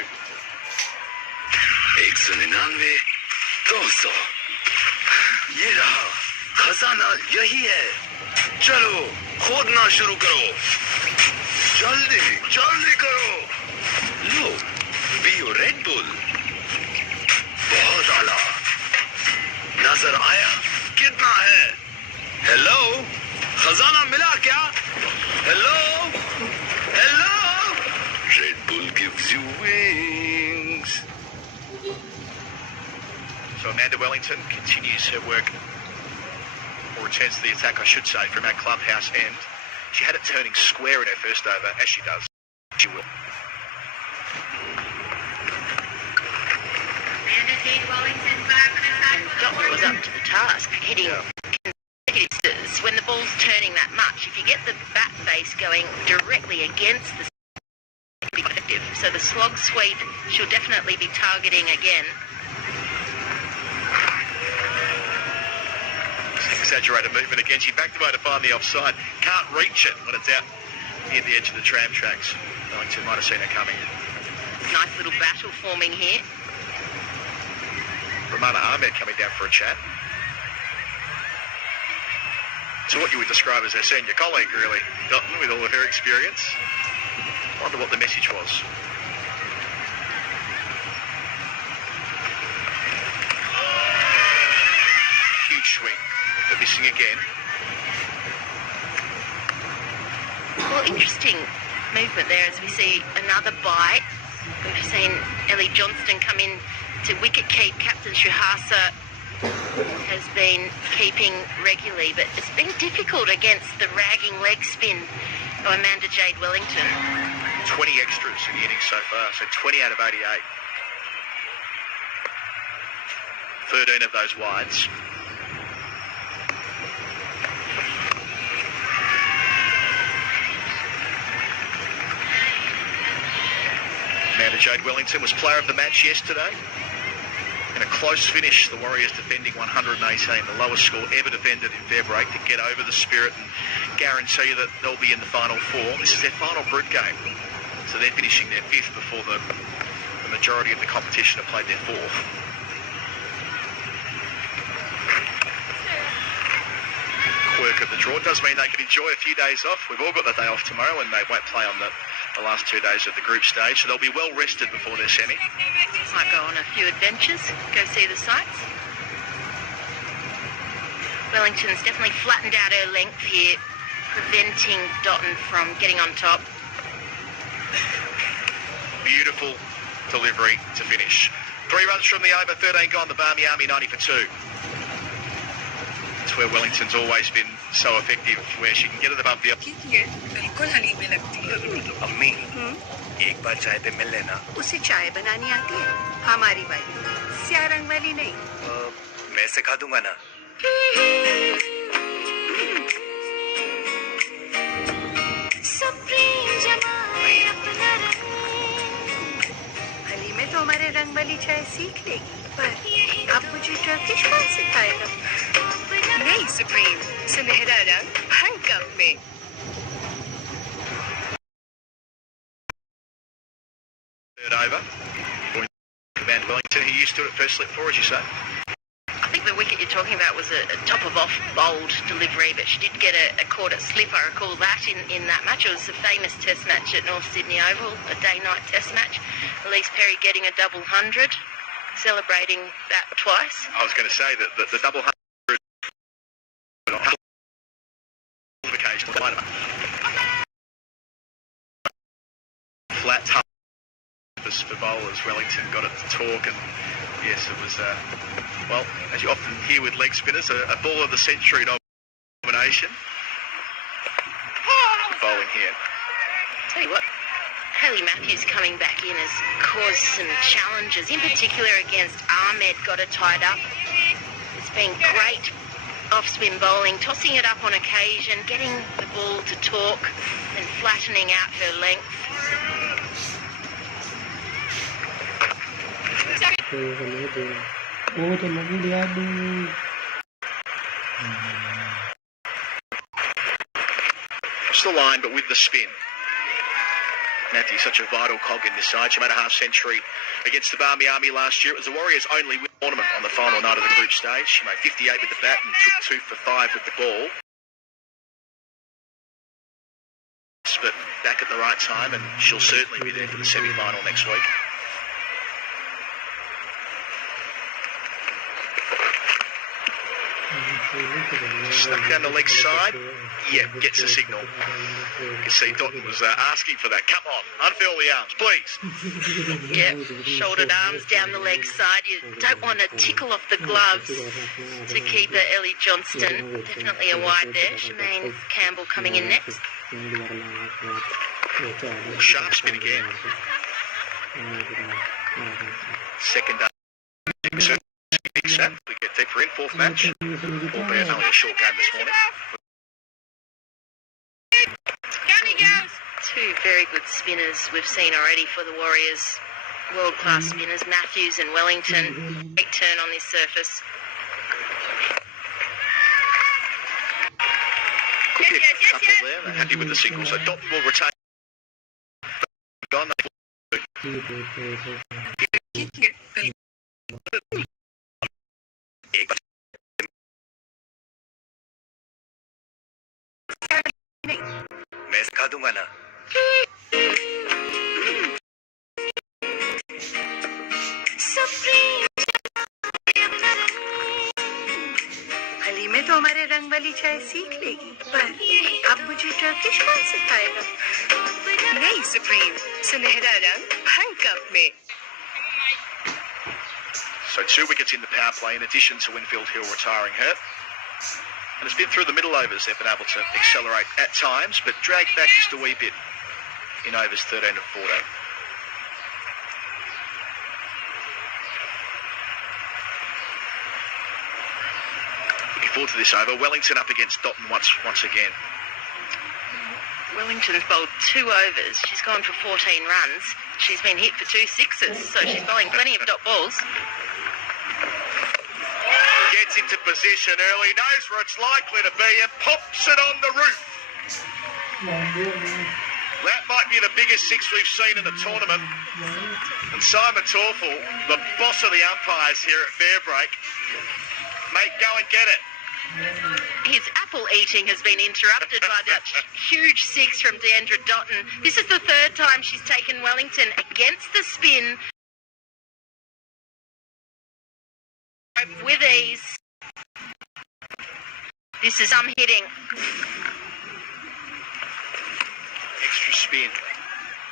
200. ये रहा खजाना यही है चलो खोदना शुरू करो जल्दी जल्दी करो लो पियो रेड बुल बहुत आला नजर आया कितना है हेलो खजाना मिला क्या hello hello red bull gives you wings. So Amanda Wellington continues her work, or returns to the attack, I should say, from our clubhouse end. She had it turning square in her first over, as she does. She will. Dotton was up to the task, hitting consecutives when the ball's turning that much. If you get the bat face going directly against the effective. So the slog sweep she'll definitely be targeting again. Exaggerated movement again. She backed away to find the offside. Can't reach it when it's out near the edge of the tram tracks. Wellington might have seen her coming. Nice little battle forming here. Romana Ahmed coming down for a chat. So what you would describe as her senior colleague, really, Dotton, with all of her experience. Wonder what the message was. Huge swing, but missing again. Well, interesting movement there as we see another bite. We've seen Ellie Johnston come in to wicket keep. Captain Srihasa has been keeping regularly, but it's been difficult against the ragging leg spin of Amanda Jade Wellington. 20 extras in the innings so far, so 20 out of 88. 13 of those wides. Amanda Jade Wellington was player of the match yesterday. In a close finish, the Warriors defending 118, the lowest score ever defended in Fairbreak, to get over the Spirit and guarantee that they'll be in the final four. This is their final group game, so they're finishing their fifth before the majority of the competition have played their fourth. Quirk of the draw does mean they can enjoy a few days off. We've all got the day off tomorrow, and they won't play on the last 2 days of the group stage, so they'll be well rested before their semi. Might go on a few adventures, go see the sights. Wellington's definitely flattened out her length here, preventing Dotton from getting on top. Beautiful delivery to finish. 3 runs from the over, 13 gone, the Barmy Army 90 for 2. It's where Wellington's always been so effective, where she can get it above the... अम्मी एक बार चाय पे मिल लेना उसे चाय बनानी आती है हमारी वाली स्या रंग वाली नहीं मैं सिखा दूंगा ना हली में तो हमारे रंग वाली चाय सीख लेगी पर अब मुझे टर्किश कौन सिखाएगा नहीं सुप्रीम सुनहरा रंग हर कप में Over. Commander Wellington, he used to it at first slip 4, as you say. I think the wicket you're talking about was a top of off bowled delivery, but she did get a caught at slip. I recall that in that match. It was a famous test match at North Sydney Oval, a day-night test match. Elise Perry getting a double 100, celebrating that twice. I was going to say that the double 100 occasion flat top for bowlers. Wellington got it to talk, and yes, it was well, as you often hear with leg spinners, a ball of the century nomination. Bowling here. Tell you what, Hayley Matthews coming back in has caused some challenges, in particular against Ahmed, got it tied up. It's been great off-spin bowling, tossing it up on occasion, getting the ball to talk and flattening out her length. It's the line, but with the spin. Matthew, such a vital cog in this side. She made a half-century against the Barmy Army last year. It was the Warriors' only win tournament on the final night of the group stage. She made 58 with the bat and took 2 for 5 with the ball. But back at the right time, and she'll certainly be there for the semi-final next week. Stuck down the leg side. Yeah, gets the signal. You can see Dotton was asking for that. Come on, unfurl the arms, please. Yeah, shouldered arms down the leg side. You don't want to tickle off the gloves to keeper Ellie Johnston. Definitely a wide there. Shemaine Campbell coming in next. Sharp spin again. Second up. We get deeper in, 4th match, albeit only a short game this morning. Two very good spinners we've seen already for the Warriors. World-class spinners, Matthews and Wellington. Great turn on this surface. Could be a couple there. They're happy with the signal, so Dotton will retain. Gone. मैं सिखा दूंगा ना हली में तो हमारे रंग वाली चाय सीख लेगी पर अब मुझे टर्किश कौन सिखाएगा नहीं सुप्रीम सुनहरा रंग हर कप में So 2 wickets in the power play in addition to Winfield Hill retiring her. And it's been through the middle overs they've been able to accelerate at times, but dragged back just a wee bit in overs 13 and 14. Looking forward to this over. Wellington up against Dotton once again. Wellington's bowled 2 overs. She's gone for 14 runs. She's been hit for 2 sixes, so she's bowling plenty of dot balls. Gets into position early, knows where it's likely to be, and pops it on the roof. That might be the biggest 6 we've seen in the tournament. And Simon Torfel, the boss of the umpires here at Fairbreak, mate, go and get it. His apple eating has been interrupted by that huge 6 from Deandra Dotton. This is the 3rd time she's taken Wellington against the spin with ease. This is some hitting. Extra spin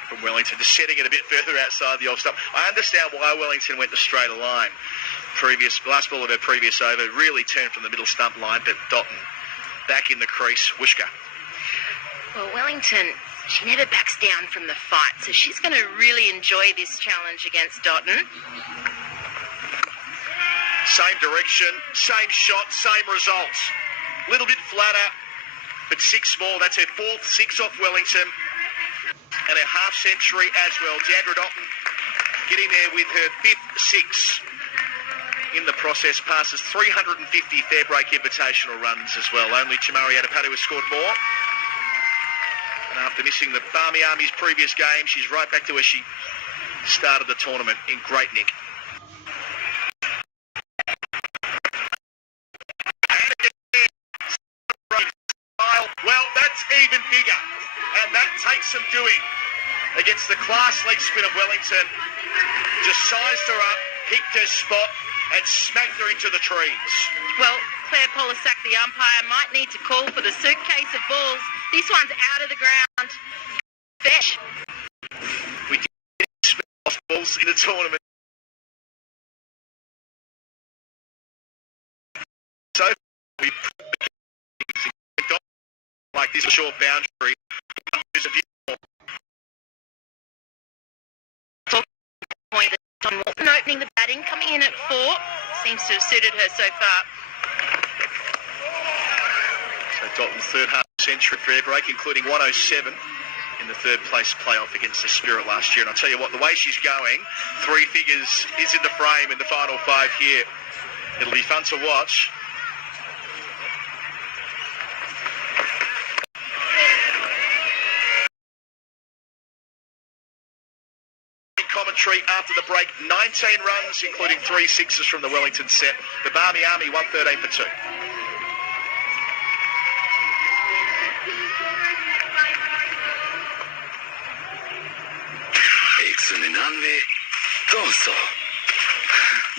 from Wellington, just setting it a bit further outside the off stump. I understand why Wellington went to straighter line. Last ball of her previous over really turned from the middle stump line, but Dotton back in the crease. Wishka. Well, Wellington, she never backs down from the fight, so she's going to really enjoy this challenge against Dotton. Same direction, same shot, same results. Little bit flatter, but 6 more. That's her 4th 6 off Wellington. And her half century as well. Deandra Dotton getting there with her 5th 6 in the process. Passes 350 Fairbreak invitational runs as well. Only Chamari Adepatu has scored more. And after missing the Barmy Army's previous game, she's right back to where she started the tournament in great nick. Well, that's even bigger, and that takes some doing against the class leg spin of Wellington. Just sized her up, picked her spot, and smacked her into the trees. Well, Claire Polisak, the umpire, might need to call for the suitcase of balls. This one's out of the ground. Fetch. We did spin off balls in the tournament. So we like this short boundary. Walton opening the batting, coming in at 4. Seems to have suited her so far. So Dotton's 3rd half century Fairbreak, including 107 in the 3rd place playoff against the Spirit last year. And I'll tell you what, the way she's going, 3 figures is in the frame in the final 5 here. It'll be fun to watch. Commentary after the break, 19 runs, including 3 sixes from the Wellington set. The Barmy Army 113 for 2.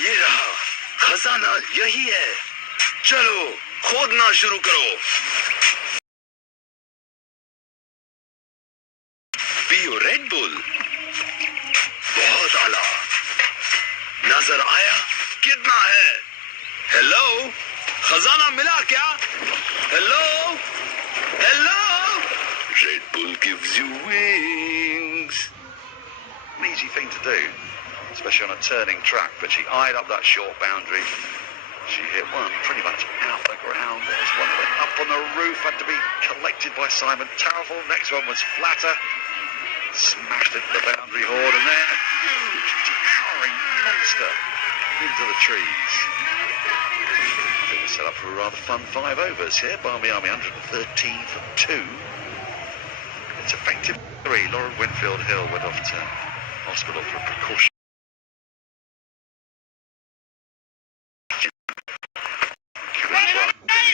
ये रहा खजाना यही है चलो खोदना शुरू करो पियो रेड बुल बहुत आला नजर आया कितना है हेलो खजाना मिला क्या hello hello Red Bull gives you wings. An easy thing to do, especially on a turning track, but she eyed up that short boundary. She hit one pretty much out the ground. There's one that went up on the roof, had to be collected by Simon Tarraful. Next one was flatter. Smashed into the boundary hoard, and then a huge, towering monster into the trees. I think we're set up for a rather fun 5 overs here. Barmy Army 113 for 2. It's effective 3. Lauren Winfield Hill went off to hospital for a precaution.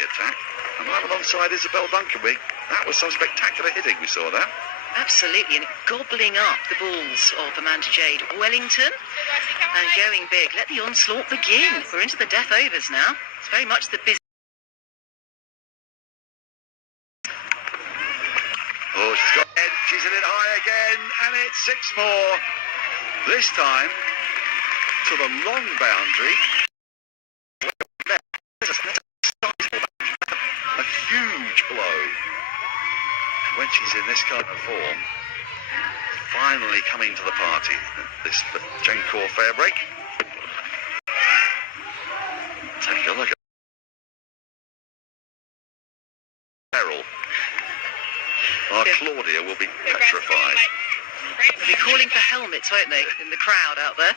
Attack. And right alongside Isabel Duncan. That was some spectacular hitting, we saw that. Absolutely, and gobbling up the balls of Amanda Jade Wellington and going big. Let the onslaught begin. We're into the death overs now. It's very much the business. Oh, she's got it. She's hit it high again, and it's 6 more. This time to the long boundary. A huge blow. When she's in this kind of form, finally coming to the party. This Jane Core Fairbreak. Take a look at Errol. Our Claudia will be petrified. They'll be calling for helmets, won't they, in the crowd out there?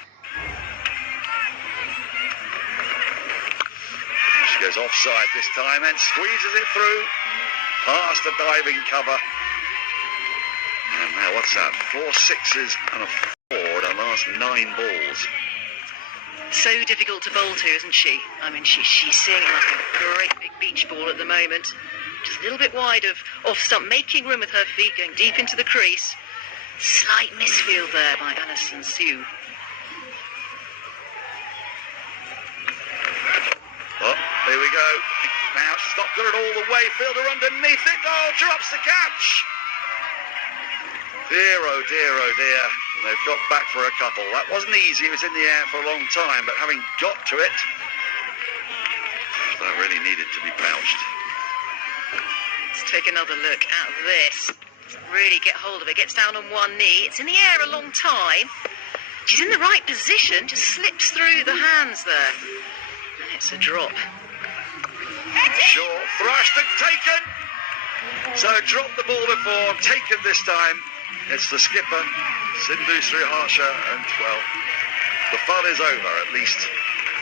She goes offside this time and squeezes it through past the diving cover. And now what's that? 4 sixes and a 4 in her last 9 balls. So difficult to bowl to, isn't she? I mean, she's seeing like a great big beach ball at the moment. Just a little bit wide of off stump, making room with her feet, going deep into the crease. Slight misfield there by Alison Sue. Oh, here we go. now. She's not got it all the way. Fielder underneath it. Oh, drops the catch. Dear, oh dear, oh dear. They've got back for a couple. That wasn't easy. It was in the air for a long time, but having got to it, that really needed to be pouched. Let's take another look at this. Really get hold of it. Gets down on one knee. It's in the air a long time. She's in the right position. Just slips through the hands there. And it's a drop. Short, thrashed and taken. So dropped the ball before, taken this time. It's the skipper, Sindhu Sriharsha, and well, the fun is over, at least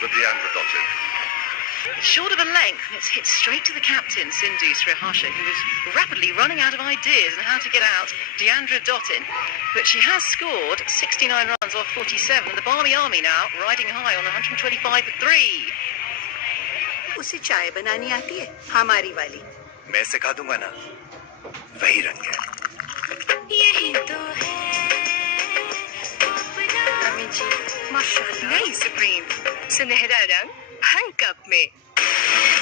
for Deandra Dottin. It's short of a length, and it's hit straight to the captain, Sindhu Sriharsha, who was rapidly running out of ideas on how to get out Deandra Dottin. But she has scored 69 runs off 47, and the Barmy Army now riding high on 125 for 3. उसे चाय बनानी आती है हमारी वाली मैं सिखा दूंगा ना वही रंग है यही तो है अम्मी जी माशाल्लाह नहीं सुप्रीम सुनहरा रंग हर कप में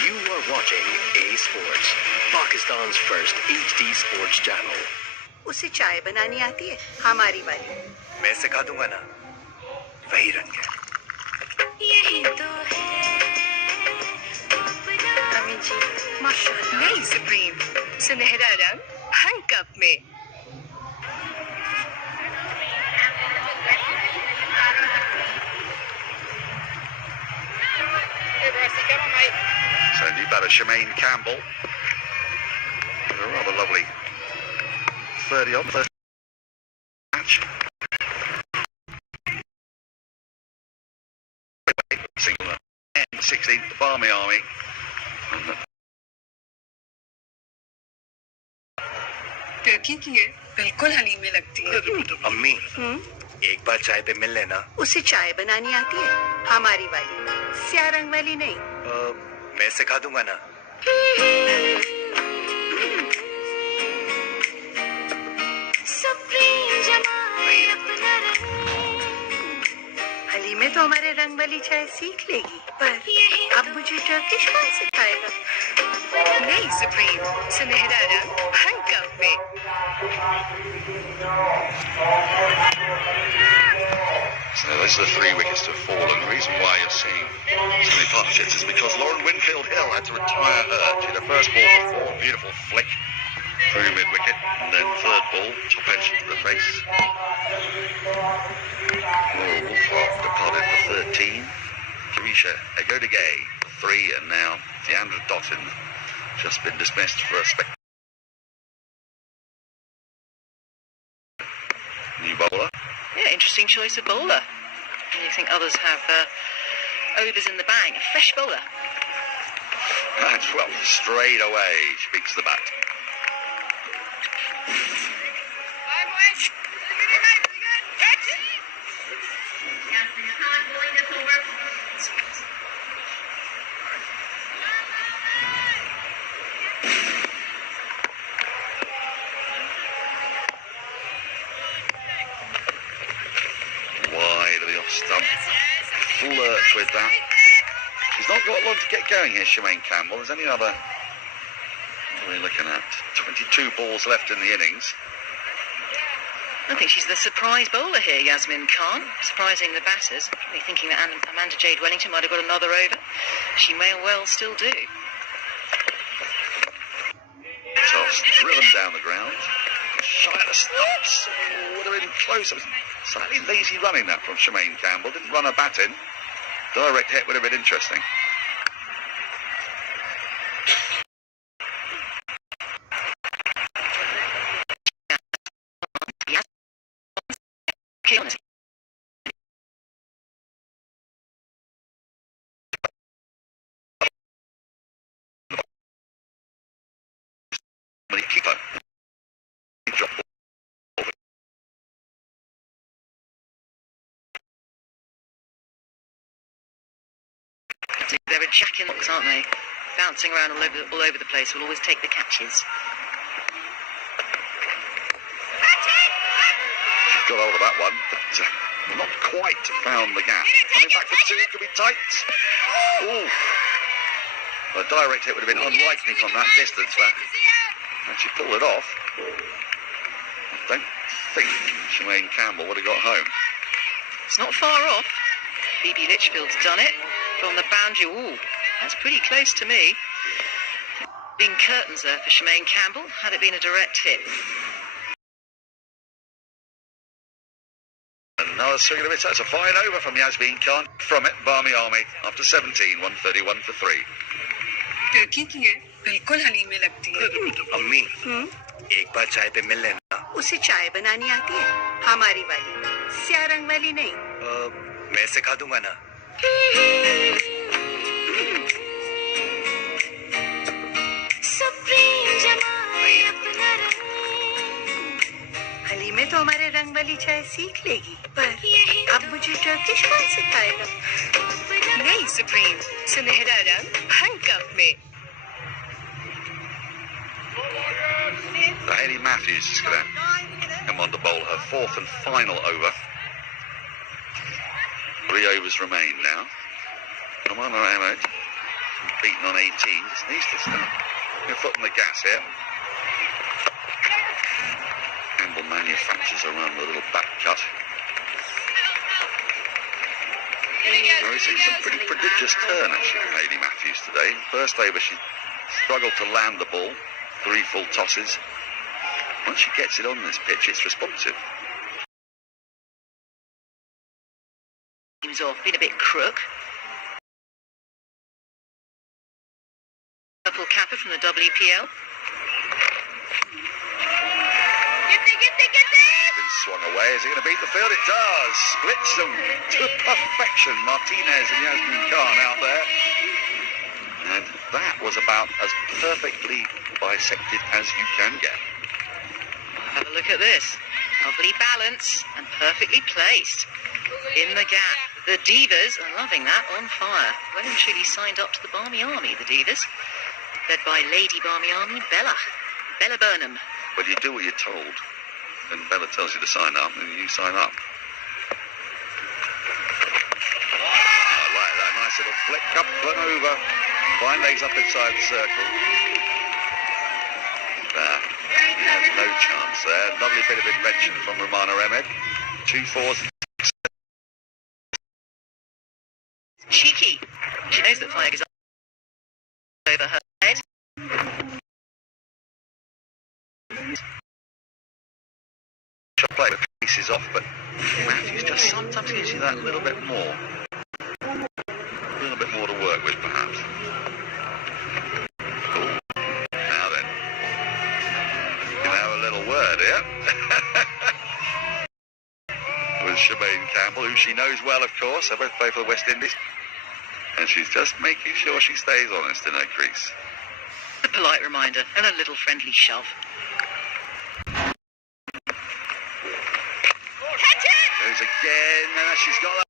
You are watching A Sports, Pakistan's first HD sports channel. उसे चाय बनानी आती है हमारी वाली मैं सिखा दूंगा ना वही रंग है यही तो है अम्मी जी माशाल्लाह नहीं सुप्रीम सुनहरा रंग हर कप में So new batter Shemaine Campbell. A rather lovely 30-odd first match. Single and 16th, the Barmy Army. Turkey की है बिल्कुल हलीमे लगती है अम्मी एक बार चाय पे मिल लेना उसे चाय बनानी आती है हमारी वाली स्याह रंग वाली नहीं मैं सिखा दूंगा ना हलीमे तो हमारे रंग वाली चाय सीख लेगी पर अब मुझे टर्किश कौन सिखाएगा नहीं सुप्रीम सुनहरा रंग हर कप में So those are the 3 wickets to have fallen. The reason why you're seeing so many partnerships is because Lauren Winfield-Hill had to retire hurt. She had a first ball for 4, beautiful flick through mid-wicket, and then third ball, top edge to the face. Laura Wolfhart departed for 13. Kirisha Egodigay for 3, and now Deandra Dottin just been dismissed for a new bowler. Yeah, interesting choice of bowler. And you think others have overs in the bag. A fresh bowler. And well, straight away, she beats the bat. Wide of the off stump. Flirts with that. She's not got long to get going here, Shemaine Campbell. There's any other... What are we looking at? 22 balls left in the innings. I think she's the surprise bowler here, Yasmin Khan. Surprising the batters. Probably thinking that Amanda Jade Wellington might have got another over. She may well still do. Toss driven down the ground. Shy of the stumps. Would have been close. It was slightly lazy running that from Shemaine Campbell. Didn't run a bat in. Direct hit would have been interesting. Keeper. They're a jack in the box, aren't they? Bouncing around all over the place. Will always take the catches. She's got hold of that one, but not quite found the gap. Coming back for 2, could be tight. Ooh. Well, a direct hit would have been unlikely from that distance, but when she pulled it off, I don't think Shoaib Campbell would have got home. It's not far off. Phoebe Litchfield's done it from the boundary. Ooh, that's pretty close to me. Been curtains there for Shoaib Campbell, had it been a direct hit. Another swing of it. That's a fine over from Yasmin Khan. From it, Barmy Army after 17, 131 for 3. Turkey की है, बिल्कुल हलीमे लगती है। अम्मी, एक बार चाय पे मिल लेना। उसे चाय बनानी आती है, हमारी वाली, स्याह रंग वाली नहीं। मैं सिखा दूंगा ना। हलीमे तो हमारे रंग वाली चाय सीख लेगी, पर अब मुझे टर्किश कौन सिखाएगा? नई सुप्रीम सुनहरा रंग हर कप में। Haley Matthews is going to come on to bowl her fourth and final over. 3 overs remain now. Woman T20 beaten on 18. Just needs to start. Your foot on the gas here. Campbell manufactures a run with a little back cut. We've seen some pretty prodigious turn actually from Haley Matthews today. First over she struggled to land the ball, 3 full tosses. Once she gets it on this pitch, it's responsive. Seems off, been a bit crook. Purple capper from the WPL. Been swung away. Is it going to beat the field? It does. Splits them to perfection. Martinez and Yasmin Khan out there. And that was about as perfectly bisected as you can get. Have a look at this. Lovely balance and perfectly placed. In the gap. The Divas are loving that, on fire. Well and truly signed up to the Barmy Army, the Divas. Led by Lady Barmy Army, Bella Burnham. Well, you do what you're told. And Bella tells you to sign up, and you sign up. I like that. Nice little flick up and over. Fine legs up inside the circle. There. No chance there. Lovely bit of invention from Romana Ahmed. 2 fours. Cheeky. She knows that flag is over her head. Shot play, the piece is off, but Matthews just sometimes gives you that little bit more. A little bit more to work with, perhaps. Ooh. Now then. Can have a little word here. With Shoaib Campbell, who she knows well, of course. They both play for the West Indies. And she's just making sure she stays honest in her crease. A polite reminder and a little friendly shove. Goes again, and she's got that.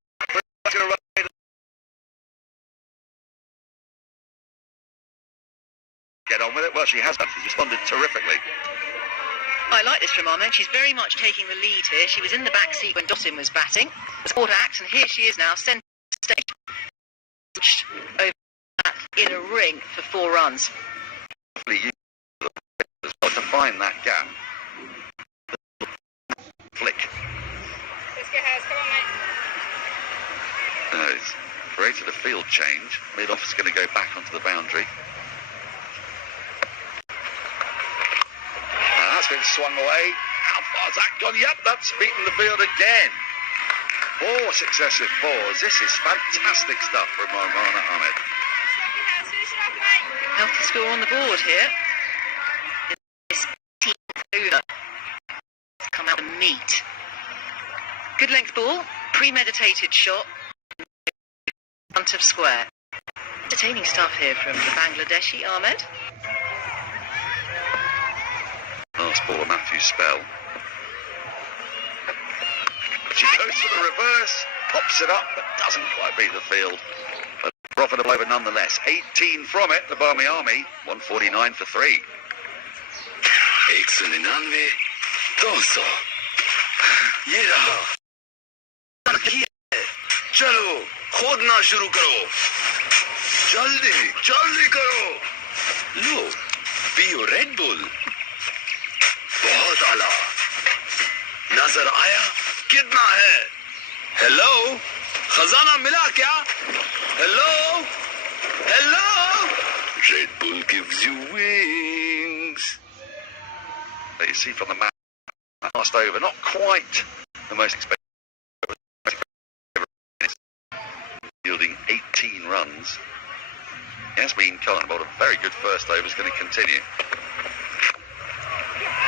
Get on with it. Well, she has. She's responded terrifically. I like this from Ahmed. She's very much taking the lead here. She was in the back seat when Dottin was batting. The sport act, and here she is now, centre stage. Over in a ring for 4 runs. To find that gap. Flick. Let's get House. Come on, mate. It's created a field change. Mid-off is going to go back onto the boundary. That's been swung away. How far's that gone? Yep, that's beaten the field again. 4 successive 4s. This is fantastic stuff from Romana Ahmed. Healthy score on the board here. This team over. Come out and meet. Good length ball. Premeditated shot. Front of square. Entertaining stuff here from the Bangladeshi Ahmed. Last ball of Matthew's spell. She goes for the reverse, pops it up, but doesn't quite beat the field. But profitable over nonetheless. 18 from it, the Barmy Army, 149 for 3. 199 200 ये रहा चलो खोदना शुरू करो जल्दी करो लो पियो red bull बहुत आला नजर आया कितना है हेलो खजाना मिला क्या hello hello Red Bull gives you wings. You see from the map last over, not quite the most expensive, yielding 18 runs. Yasmin Khan bowled a very good first over, is going to continue.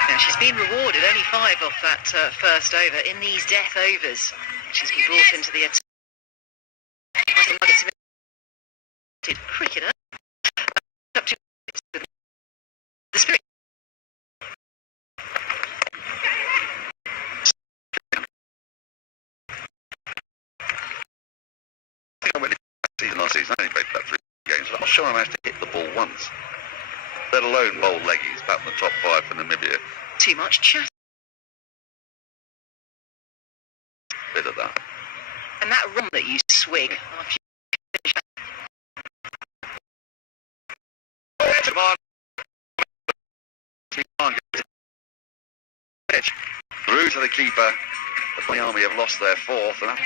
Now she's been rewarded only 5 off that first over in these death overs. She's been brought into the attack. Cricketer. Up to the spirit. I went into last season, I only played about 3 games, but I'm not sure I managed to hit the ball once, let alone bowl leggies, back in the top 5 for Namibia. Too much chat. Bit of that. And that run that you swig after Come on. Through to the keeper. The Barmy Army have lost their 4th. And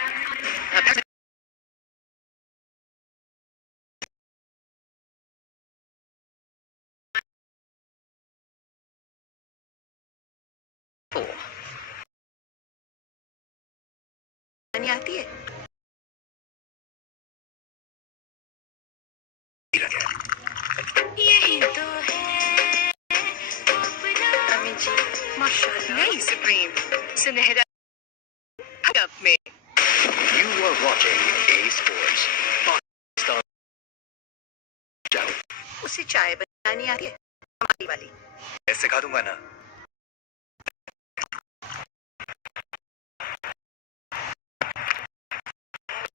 नहीं आती है यही तो है अम्मी जी माशाल्लाह नई supreme सुनहरा कप में You are watching A Sports. Pakistan. उसे चाय बनानी आती है हमारी वाली मैं सिखा दूंगा ना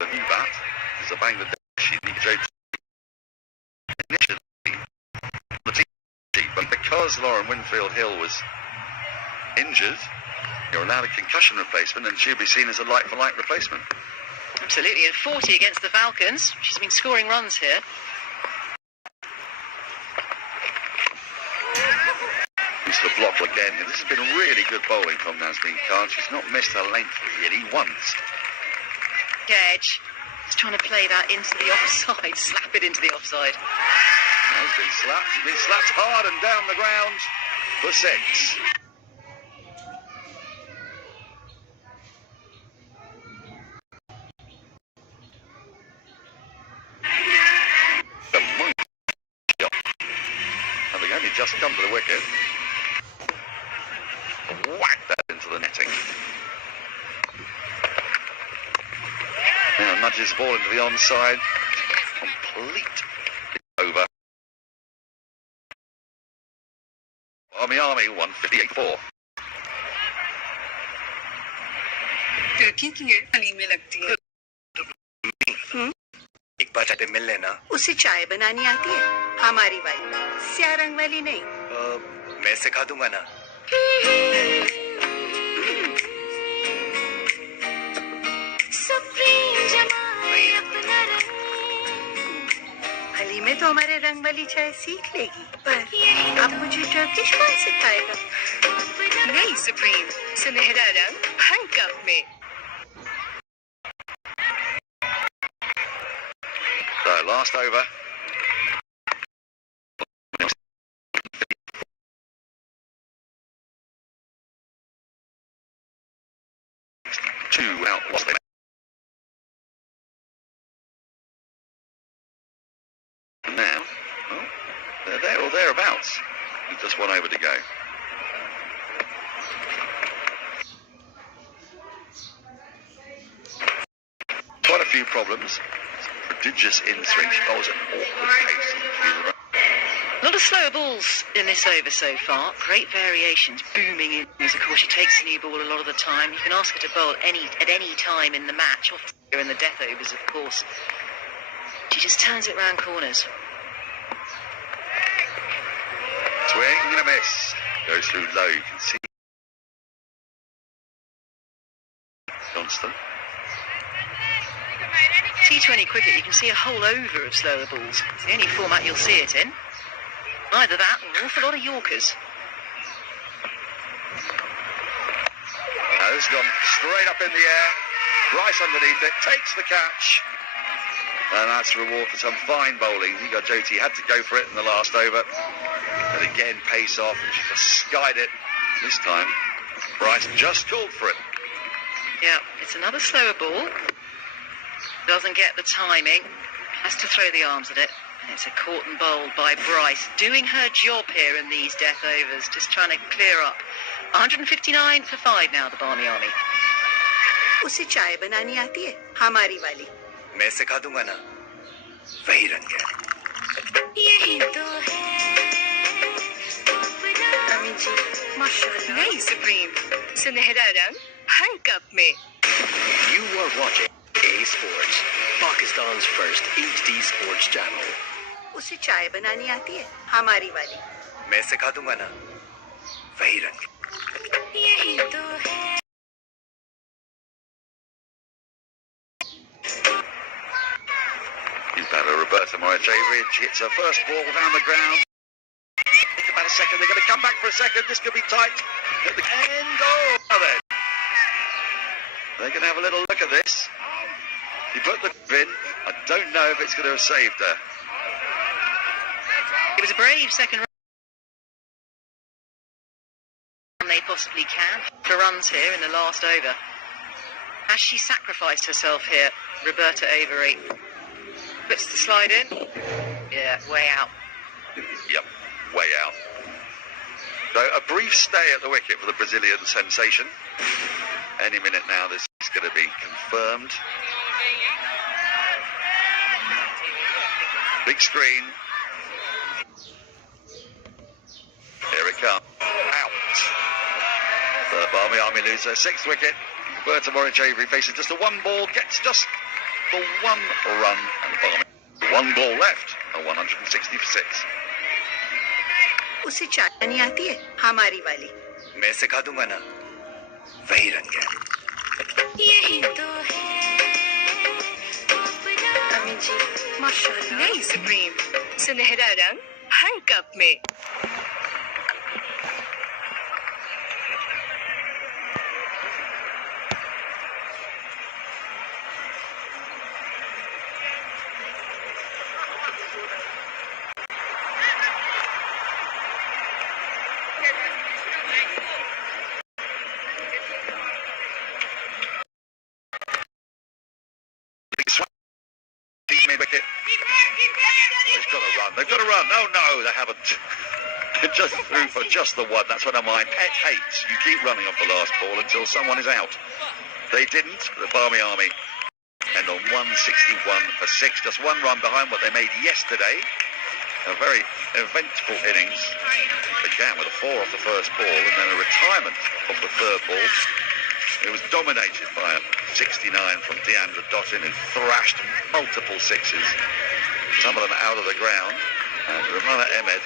the new bat is a Bangladeshi Shoaib initially the team sheet, but because Lauren Winfield Hill was injured, you're allowed a concussion replacement, and she'll be seen as a like-for-like replacement. absolutely, and 40 against the Falcons. She's been scoring runs here. Into the block again. This has been really good bowling from Yasmin Khan. She's not missed her length really once. Edge. He's trying to play that into the offside, slap it into the offside. Has been slapped. She's been slapped hard and down the ground for 6. Having only just come to the wicket, whack that into the netting. Now nudges the ball into the onside. Complete over. Barmy Army 158-4. में लगती है एक बार चाय पे मिल लेना उसे चाय बनानी आती है हमारी वाली स्याह रंग वाली नहीं मैं सिखा दूंगा ना हली में तो हमारे रंग वाली चाय सीख लेगी पर अब मुझे टर्किश कौन सिखाएगा नई सुप्रीम सुनहरा रंग हर कप में So last over. Two out. Lost it. Now, well, they're there or thereabouts. With just 1 over to go. Quite a few problems. Prodigious in-swing. She bowls at awkward pace. A lot of slower balls in this over so far. Great variations, booming in. Of course, she takes the new ball a lot of the time. You can ask her to bowl at any time in the match, often in the death overs, of course. She just turns it round corners. Swing and a miss. Goes through low. You can see Johnston. T20 cricket, you can can see a whole over of slower balls. It's the only format you'll see it in. Either that or an awful lot of Yorkers. Now this has gone straight up in the air. Bryce underneath it, takes the catch. And that's reward for some fine bowling. Nico Jyoti had to go for it in the last over. And again, pace off, and she just skied it. This time, Bryce just called for it. Yeah, it's another slower ball. Doesn't get the timing. Has to throw the arms at it. And it's a caught and bowled by Bryce. Doing her job here in these death overs. Just trying to clear up. 159 for 5 now, the Barmy Army. उसे चाय बनानी आती है हमारी वाली मैं सिखा दूंगा ना वही रन गया यही तो है अमीन जी माशाल्लाह नई सुप्रीम सुनहरा रंग हर कप में You are watching A Sports, Pakistan's first HD sports channel. उसे चाय बनानी आती है हमारी वाली मैं सिखा दूंगा ना वही रन गया यही तो है Batter Roberta Morachevi. She hits her first ball down the ground. Think about a second. They're going to come back for a second. This could be tight. At the end. Oh, then. They're going to have a little look at this. He put the pin. I don't know if it's going to have saved her. It was a brave second run. They possibly can. For runs here in the last over. Has she sacrificed herself here, Roberta Avery? Puts the slide in. Yeah, way out. Yep, way out. So a brief stay at the wicket for the Brazilian sensation. Any minute now this is going to be confirmed. Big screen. Here it comes. Out. The Barmy Army lose their 6th wicket. Roberta Morachevi faces just a 1 ball, gets just the 1 run, and Barmy 1 ball left, a 160 for 6. उसे चाय नहीं आती है हमारी वाली मैं सिखा दूंगा ना वही रन गया यही तो है अमीन जी माशाल्लाह नई सुप्रीम सुनहरा रंग हर कप में Wicket. They've got to run. They've got to run. No, they haven't. Just through for just the 1. That's what I mind. Pet hates. You keep running off the last ball until someone is out. They didn't. The Barmy Army end on 161 for 6. Just 1 run behind what they made yesterday. A very eventful innings. Began with a 4 off the first ball and then a retirement of the 3rd ball. It was dominated by a 69 from Deandra Dottin, who thrashed multiple 6s, some of them out of the ground. And Ramona Ahmed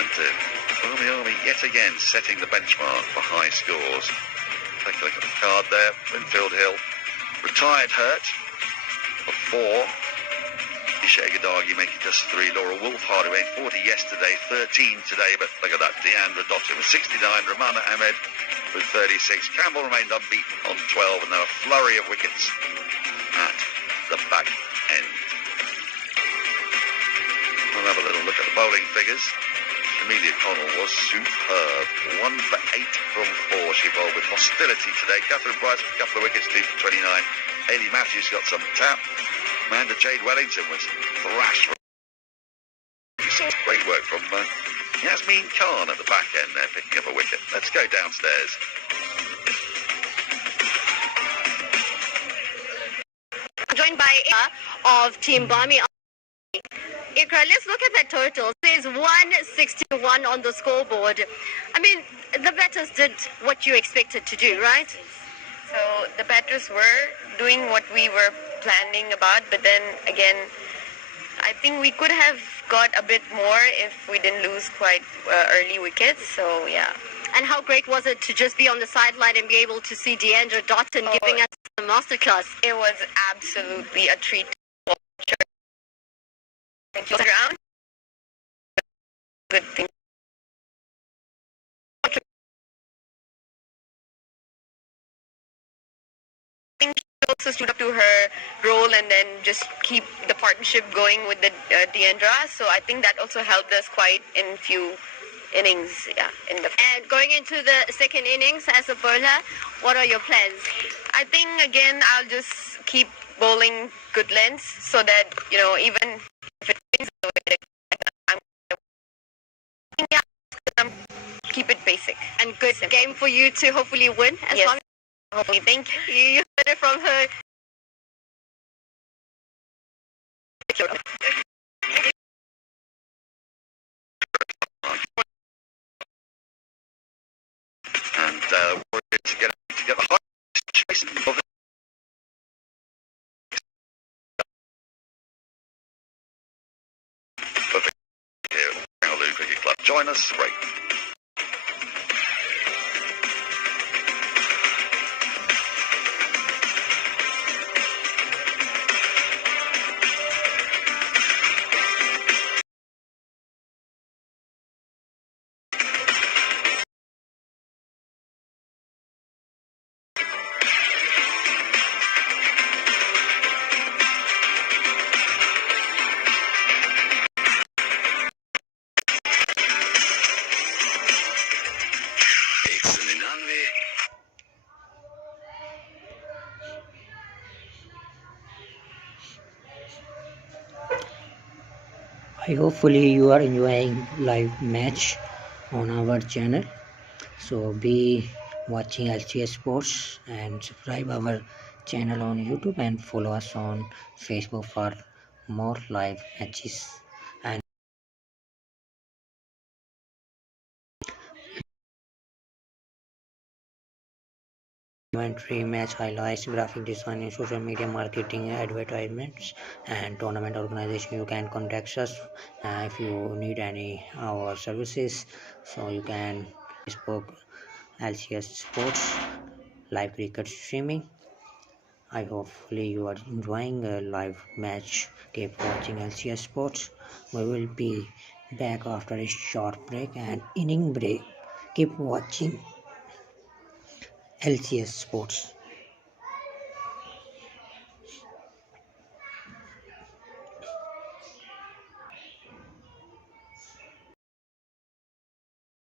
and Barmy Army yet again setting the benchmark for high scores. Take a look at the card there. Winfield Hill retired hurt for 4. Isha Gadagi making just 3. Laura Wolfhard, who made 40 yesterday, 13 today, but look at that. Deandra Dottin with 69, Ramona Ahmed with 36. Campbell remained unbeaten on 12, and then a flurry of wickets at the back end. We'll have a little look at the bowling figures. Amelia Connell was superb. 1 for 8 from 4. She bowled with hostility today. Catherine Price with a couple of wickets, 2 for 29. Hayley Matthews got some tap. Amanda Jade Wellington was thrashed. Great work from Yasmin Khan at the back end there, picking up a wicket. Let's go downstairs. Joined by Ikra of Team Barmy Army. Ikra, let's look at that total. There's 161 on the scoreboard. I mean, the batters did what you expected to do, right? So the batters were doing what we were planning about, but then again, I think we could have got a bit more if we didn't lose quite early wickets. So yeah. And how great was it to just be on the sideline and be able to see Deandra Dottin giving us a masterclass. It was absolutely a treat to watch her around. Good thing. I think she also stood up to her role and then just keep the partnership going with the Deandra. So I think that also helped us quite in few innings. And going into the second innings as a bowler, what are your plans? I think again I'll just keep bowling good lengths so that even if it swings away, I'm keep it basic and good simple. Game for you to hopefully win as well. Hopefully, thank you. You heard it from her. And we're to get the highest chase of the perfect here at the Bengaluru Cricket Club. Join us, break. I hopefully you are enjoying live match on our channel. So be watching LCS Sports and subscribe our channel on YouTube and follow us on Facebook for more live matches and commentary, match highlights, graphic design, social media marketing, advertisements, and tournament organization. You can contact us if you need any our services. So you can Facebook LCS Sports live cricket streaming. I hopefully you are enjoying a live match. Keep watching LCS Sports. We will be back after a short break and inning break. Keep watching LCS Sports.